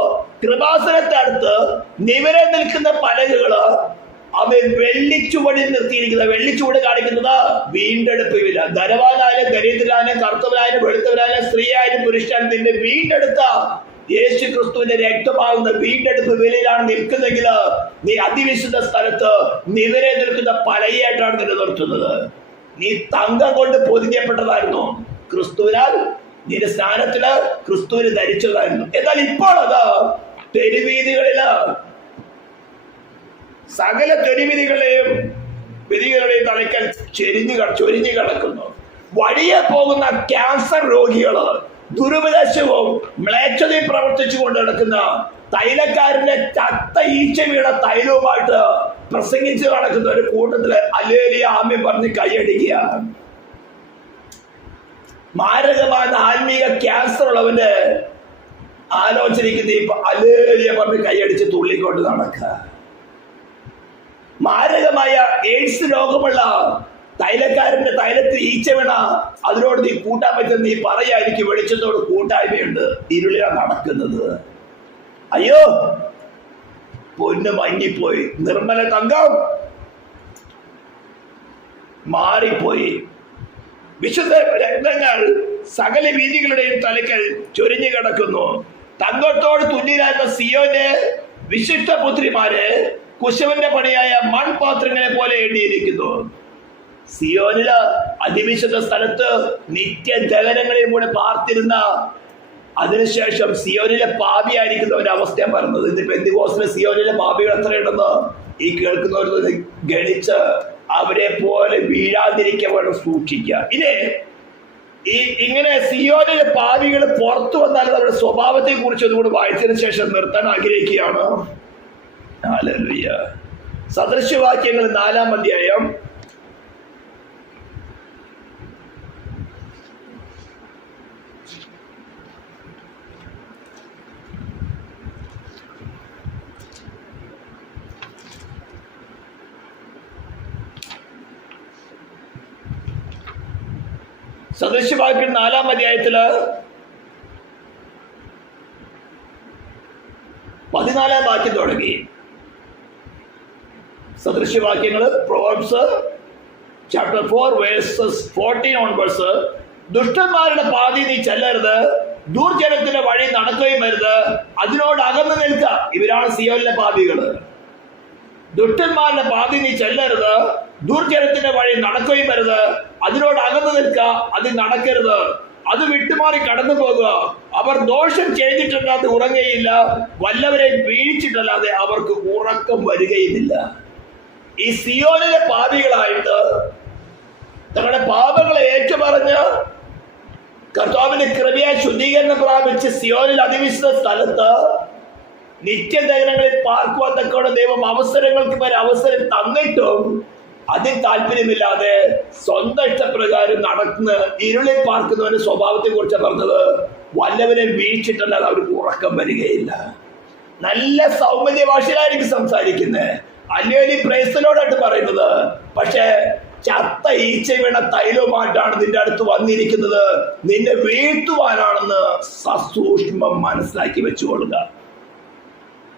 കൃപാസനത്തെ അടുത്ത് നിവരെ നിൽക്കുന്ന പലകകള് അവൻ വെള്ളിച്ചുവടിൽ നിർത്തിയിരിക്കുന്നത്. വെള്ളിച്ചുവട് കാണിക്കുന്നത് വീണ്ടെടുപ്പില്ല. ധനവാനായാലും ദരിദ്രനായാലും കറുത്തവനായാലും വെളുത്തവനായാലും സ്ത്രീയായാലും പുരുഷനായാലും നിന്റെ വീണ്ടെടുത്ത യേശു ക്രിസ്തുവിന്റെ രക്തമാകുന്ന വീണ്ടെടുപ്പ് വിലയിലാണ് നിൽക്കുന്നെങ്കിൽ നീ അതിവിശുദ്ധ സ്ഥലത്ത് നിവരെ നിൽക്കുന്ന പലയായിട്ടാണ് നിലനിർത്തുന്നത്. നീ തങ്കം കൊണ്ട് പൊതിഞ്ഞപ്പെട്ടതായിരുന്നു. ക്രിസ്തുവിനാൽ നിന്റെ സ്നാനത്തില് ക്രിസ്തുവിന് ധരിച്ചതായിരുന്നു. എന്നാൽ ഇപ്പോൾ അത് തെരുവീതികളില് സകല തെരുവിധികളെയും വിധികളുടെയും തലയ്ക്കൽ ചൊരിഞ്ഞു കിടക്കുന്നു. വഴിയെ പോകുന്ന ക്യാൻസർ രോഗികള് ദുരുപദേശവും മ്ലേച്ഛതയും പ്രവർത്തിച്ചു കൊണ്ട് നടക്കുന്ന തൈലക്കാരന്റെ ചത്ത ഈച്ച വീണ തൈലവുമായിട്ട് പ്രസംഗിച്ച് നടക്കുന്ന ഒരു കൂട്ടത്തില് അല്ലേലിയ ആമ്യം പറഞ്ഞ് കൈയടിക്കുക. മാരകമായ ആത്മീക ക്യാൻസർ ഉള്ളവന്റെ ആലോചനയ്ക്ക് ഇപ്പൊ അല്ലേലിയ പറഞ്ഞ് കൈയടിച്ച് തുള്ളിക്കൊണ്ട് നടക്കുക. മാരകമായ എയ്ഡ്സ് രോഗമുള്ള തൈലക്കാരന്റെ തൈലത്തിൽ ഈച്ച വീണ അതിനോട് നീ കൂട്ടാൻ പറ്റുന്ന നീ പറയാ എനിക്ക് വെളിച്ചത്തോട് കൂട്ടായ്മയുണ്ട്. ഇരുളിലാണ് നടക്കുന്നത്. അയ്യോ പൊന്ന് മങ്ങിപ്പോയി, നിർമ്മല തങ്കം മാറിപ്പോയി. വിശുദ്ധ രത്നങ്ങൾ സകല വീതികളുടെയും തലയ്ക്കൽ ചൊരിഞ്ഞു കിടക്കുന്നു. തങ്കത്തോട് തുല്യരായ സിയോന്റെ വിശിഷ്ട പുത്രിമാര് കുശവന്റെ പണിയായ മൺപാത്രങ്ങളെ പോലെ എണ്ണിയിരിക്കുന്നു. സിയോനില് അതിവിശുദ്ധ സ്ഥലത്ത് നിത്യ ദഹനങ്ങളിൽ കൂടെ പാർത്തിരുന്ന അതിനുശേഷം സിയോനിലെ പാപിയായിരിക്കുന്ന ഒരവസ്ഥ പറഞ്ഞത്. ഇന്ന് പെന്തിക്കോസ്തിലെ സിയോനിലെ പാപികൾ എത്രയുണ്ടെന്ന് ഈ കേൾക്കുന്നവർ ഗണിച്ച് അവരെ പോലെ വീഴാതിരിക്കാൻ വേണം സൂക്ഷിക്കുക. ഇങ്ങനെ സിയോനിലെ പാപികൾ പുറത്തു വന്നാൽ അവരുടെ സ്വഭാവത്തെ കുറിച്ച് അതുകൂടെ വായിച്ചതിനു ശേഷം നിർത്താൻ ആഗ്രഹിക്കുകയാണ്. ഹല്ലേലൂയ. സദൃശവാക്യങ്ങൾ 4-ാം അധ്യായം 4-ാം അധ്യായത്തില് 14-ാം വാക്യം തുടങ്ങി. സദൃശ്യവാക്യങ്ങള് പ്രോവർബ്സ് ചാപ്റ്റർ 4 വേഴ്സസ് 14 ഓൺവേഴ്സ്. ദുഷ്ടന്മാരുടെ പാതി നീ ചെല്ലരുത്, ദുർജനത്തിന്റെ വഴി നടക്കുകയും വരുത്, അതിനോട് അകന്നു നിൽക്കുക. ഇവരാണ് സിയോനിലെ പാപികള്. ദുഷ്ടന്മാരുടെ പാതി നീ ചെല്ലരുത്, ദുർജനത്തിന്റെ വഴി നടക്കുകയും വരുത്, അതിനോട് അകന്നു നിൽക്കുക, അത് നടക്കരുത്, അത് വിട്ടുമാറി കടന്നു പോകുക. അവർ ദോഷം ചെയ്തിട്ടല്ലാതെ ഉറങ്ങുകയില്ല, വല്ലവരെ വീഴ്ചിട്ടല്ലാതെ അവർക്ക് ഉറക്കം വരികയുമില്ല. ഈ സിയോനിലെ പാപികളായിട്ട് തങ്ങളുടെ പാപങ്ങളെ ഏറ്റുപറഞ്ഞ് കർത്താവിന്റെ കൃപയാൽ ശുദ്ധീകരണം പ്രാപിച്ച് സിയോനിൽ അതിവിശുദ്ധ സ്ഥലത്ത് നിത്യദഹനങ്ങളിൽ പാർക്കുവാൻ തക്കോടെ ദൈവം അവസരങ്ങൾക്ക് വരെ അവസരം തന്നിട്ടും അതിൽ താല്പര്യമില്ലാതെ സ്വന്തം ഇഷ്ടപ്രകാരം നടക്കുന്ന ഇരുളിൽ പാർക്കുന്നവന്റെ സ്വഭാവത്തെ കുറിച്ച് പറഞ്ഞത്. വല്ലവരെ വീഴ്ചിട്ടല്ലാതെ അവർക്ക് ഉറക്കം വരികയില്ല. നല്ല സൗമ്യ ഭാഷയിലായിരിക്കും സംസാരിക്കുന്നത്, അല്ലേലി പ്രേസലോടായിട്ട് പറയുന്നത്. പക്ഷെ ചത്ത ഈച്ച വീണ തൈലവുമായിട്ടാണ് നിന്റെ അടുത്ത് വന്നിരിക്കുന്നത്. നിന്നെ വീഴ്ത്തുവാനാണെന്ന് സസൂക്ഷ്മം മനസ്സിലാക്കി വെച്ചുകൊള്ളുക.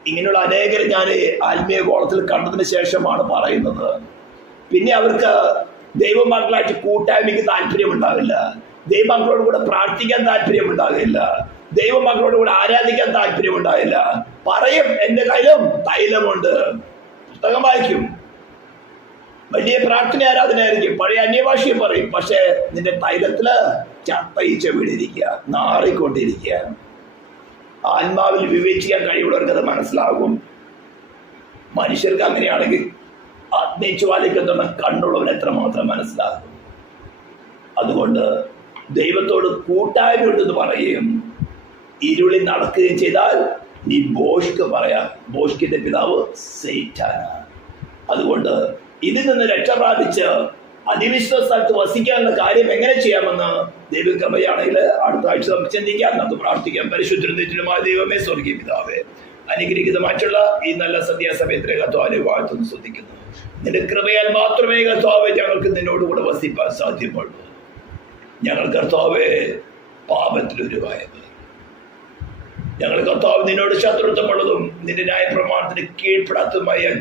ഇങ്ങനെയുള്ള അനേകരെ ഞാൻ ആത്മീയ കോളത്തിൽ കണ്ടതിന് ശേഷമാണ് പറയുന്നത്. പിന്നെ അവർക്ക് ദൈവമക്കളായിട്ട് കൂട്ടായ്മയ്ക്ക് താല്പര്യമുണ്ടാവില്ല, ദൈവമക്കളോട് കൂടെ പ്രാർത്ഥിക്കാൻ താല്പര്യമുണ്ടാകില്ല, ദൈവമക്കളോട് കൂടെ ആരാധിക്കാൻ താല്പര്യമുണ്ടാകില്ല. പറയും എന്റെ കയ്യിലും തൈലമുണ്ട്, പുസ്തകം വായിക്കും, വലിയ പ്രാർത്ഥന ആരാധനയായിരിക്കും, പഴയ അന്യഭാഷയും പറയും. പക്ഷെ നിന്റെ തൈലത്തില് ചത്തയിച്ച വീടിരിക്കുക, നാറിക്കൊണ്ടിരിക്കുക. ആത്മാവിൽ വിവേചിക്കാൻ കഴിവുള്ളവർക്ക് അത് മനസ്സിലാകും. മനുഷ്യർക്ക് അങ്ങനെയാണെങ്കിൽ അഗ്നിജ്വാലിക്കുന്ന കണ്ണുള്ളവൻ എത്രമാത്രം മനസ്സിലാകും. അതുകൊണ്ട് ദൈവത്തോട് കൂട്ടായ്മ ഉണ്ടെന്ന് പറയുകയും ഇരുളിൽ നടക്കുകയും ചെയ്താൽ നീ ബോഷ്ക്ക് പറയാം. ബോഷ്കിന്റെ പിതാവ് സൈറ്റാനാണ്. അതുകൊണ്ട് ഇതിൽ നിന്ന് രക്ഷ പ്രാപിച്ച് അതിവിശ്വാസ സ്ഥലത്ത് വസിക്കാനുള്ള കാര്യം എങ്ങനെ ചെയ്യാമെന്ന് ദൈവകൃപയാണെങ്കിൽ അടുത്ത ആഴ്ച നമുക്ക് ചിന്തിക്കാം, നമുക്ക് പ്രാർത്ഥിക്കാം. പരിശുദ്ധമായ ദൈവമേ, സ്വർഗീയ പിതാവേ, അനുഗ്രഹിതമായിട്ടുള്ള ഈ നല്ല സന്ധ്യാസമയത്തിലെ കർത്താവിനെ വാഴ്ത്തുന്നു ശ്രദ്ധിക്കുന്നു. നിന്റെ കൃപയാൽ മാത്രമേ കർത്താവേ ഞങ്ങൾക്ക് നിന്നോടുകൂടെ വസിപ്പാൻ സാധ്യമുള്ളൂ. ഞങ്ങൾ കർത്താവേ പാപത്തിലൊരുവായത് ഞങ്ങൾ കർത്താവ് നിന്നോട് ശത്രുത്വമുള്ളതും നിന്റെ ന്യായപ്രമാണത്തിന് കീഴ്പ്പെടാത്തതുമായ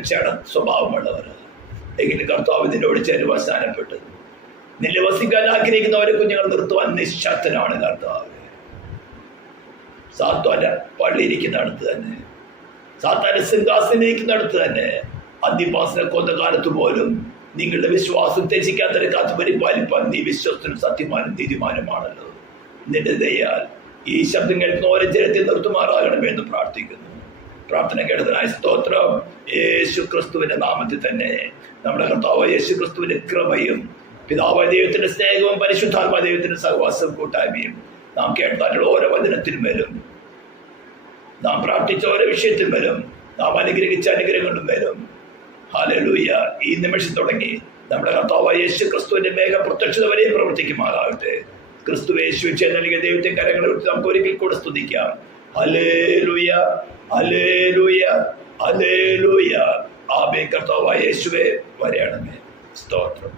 സ്വഭാവമുള്ളവർ. എങ്കിലും കർത്താവ് നിന്നോട് ചേരുവാൻ സ്ഥാനപ്പെട്ട് നിന്നെ വസിക്കാൻ ആഗ്രഹിക്കുന്നവരെ കുഞ്ഞുങ്ങൾ നിർത്തുവാൻ നിശക്തനാണ് കർത്താവ്. സാത്താന്റെ പള്ളിയിരിക്കുന്നിടത്ത് തന്നെ, സാത്താന്റെ സിംഹാസനിരിക്കുന്നിടത്ത് തന്നെ, അന്തിപ്പാസിനെ കൊന്ന കാലത്ത് പോലും നിങ്ങളുടെ വിശ്വാസം ത്യജിക്കാത്ത കാത്തു പരിപാലിപ്പാൻ നീ വിശ്വസ്തനും സത്യമാനും നീതിമാനുമാണല്ലോ. നിന്റെ ദയാൽ ഈ ശബ്ദം കേൾക്കുന്ന ഓരോ ജനത്തെ നിർത്തുമാറാകണമെന്ന് പ്രാർത്ഥിക്കുന്നു. പ്രാർത്ഥന കേട്ടതിനായ സ്തോത്രം. യേശു ക്രിസ്തുവിന്റെ നാമത്തിൽ തന്നെ നമ്മുടെ കർത്താവ് യേശു ക്രിസ്തുവിന്റെ കൃപയും പിതാവായ ദൈവത്തിന്റെ സ്നേഹവും പരിശുദ്ധാത്മായ ദൈവത്തിന്റെ സഹവാസവും കൂട്ടായ്മയും നാം കേട്ടാലുള്ള ഓരോ വചനത്തിന്മേലും, നാം പ്രാർത്ഥിച്ച ഓരോ വിഷയത്തിന്മേലും, നാം അനുഗ്രഹിച്ച അനുഗ്രഹങ്ങളുടെ മേലും ഹല്ലേലൂയ ഈ നിമിഷം തുടങ്ങി നമ്മുടെ കർത്താവായ യേശു ക്രിസ്തുവിന്റെ മേഘ പ്രത്യക്ഷത വരെയും പ്രവർത്തിക്കുമാറാകട്ടെ. ക്രിസ്തു യേശു നൽകിയ ദൈവത്തെ കരങ്ങളെ വിട്ട് നമുക്ക് ഒരിക്കൽ കൂടെ സ്തുതിക്കാം. ഹല്ലേലൂയ, ഹല്ലേലൂയ, ഹല്ലേലൂയ. ആമേൻ. കർത്താവായ യേശുവേ വരയണമേ. സ്തോത്രം.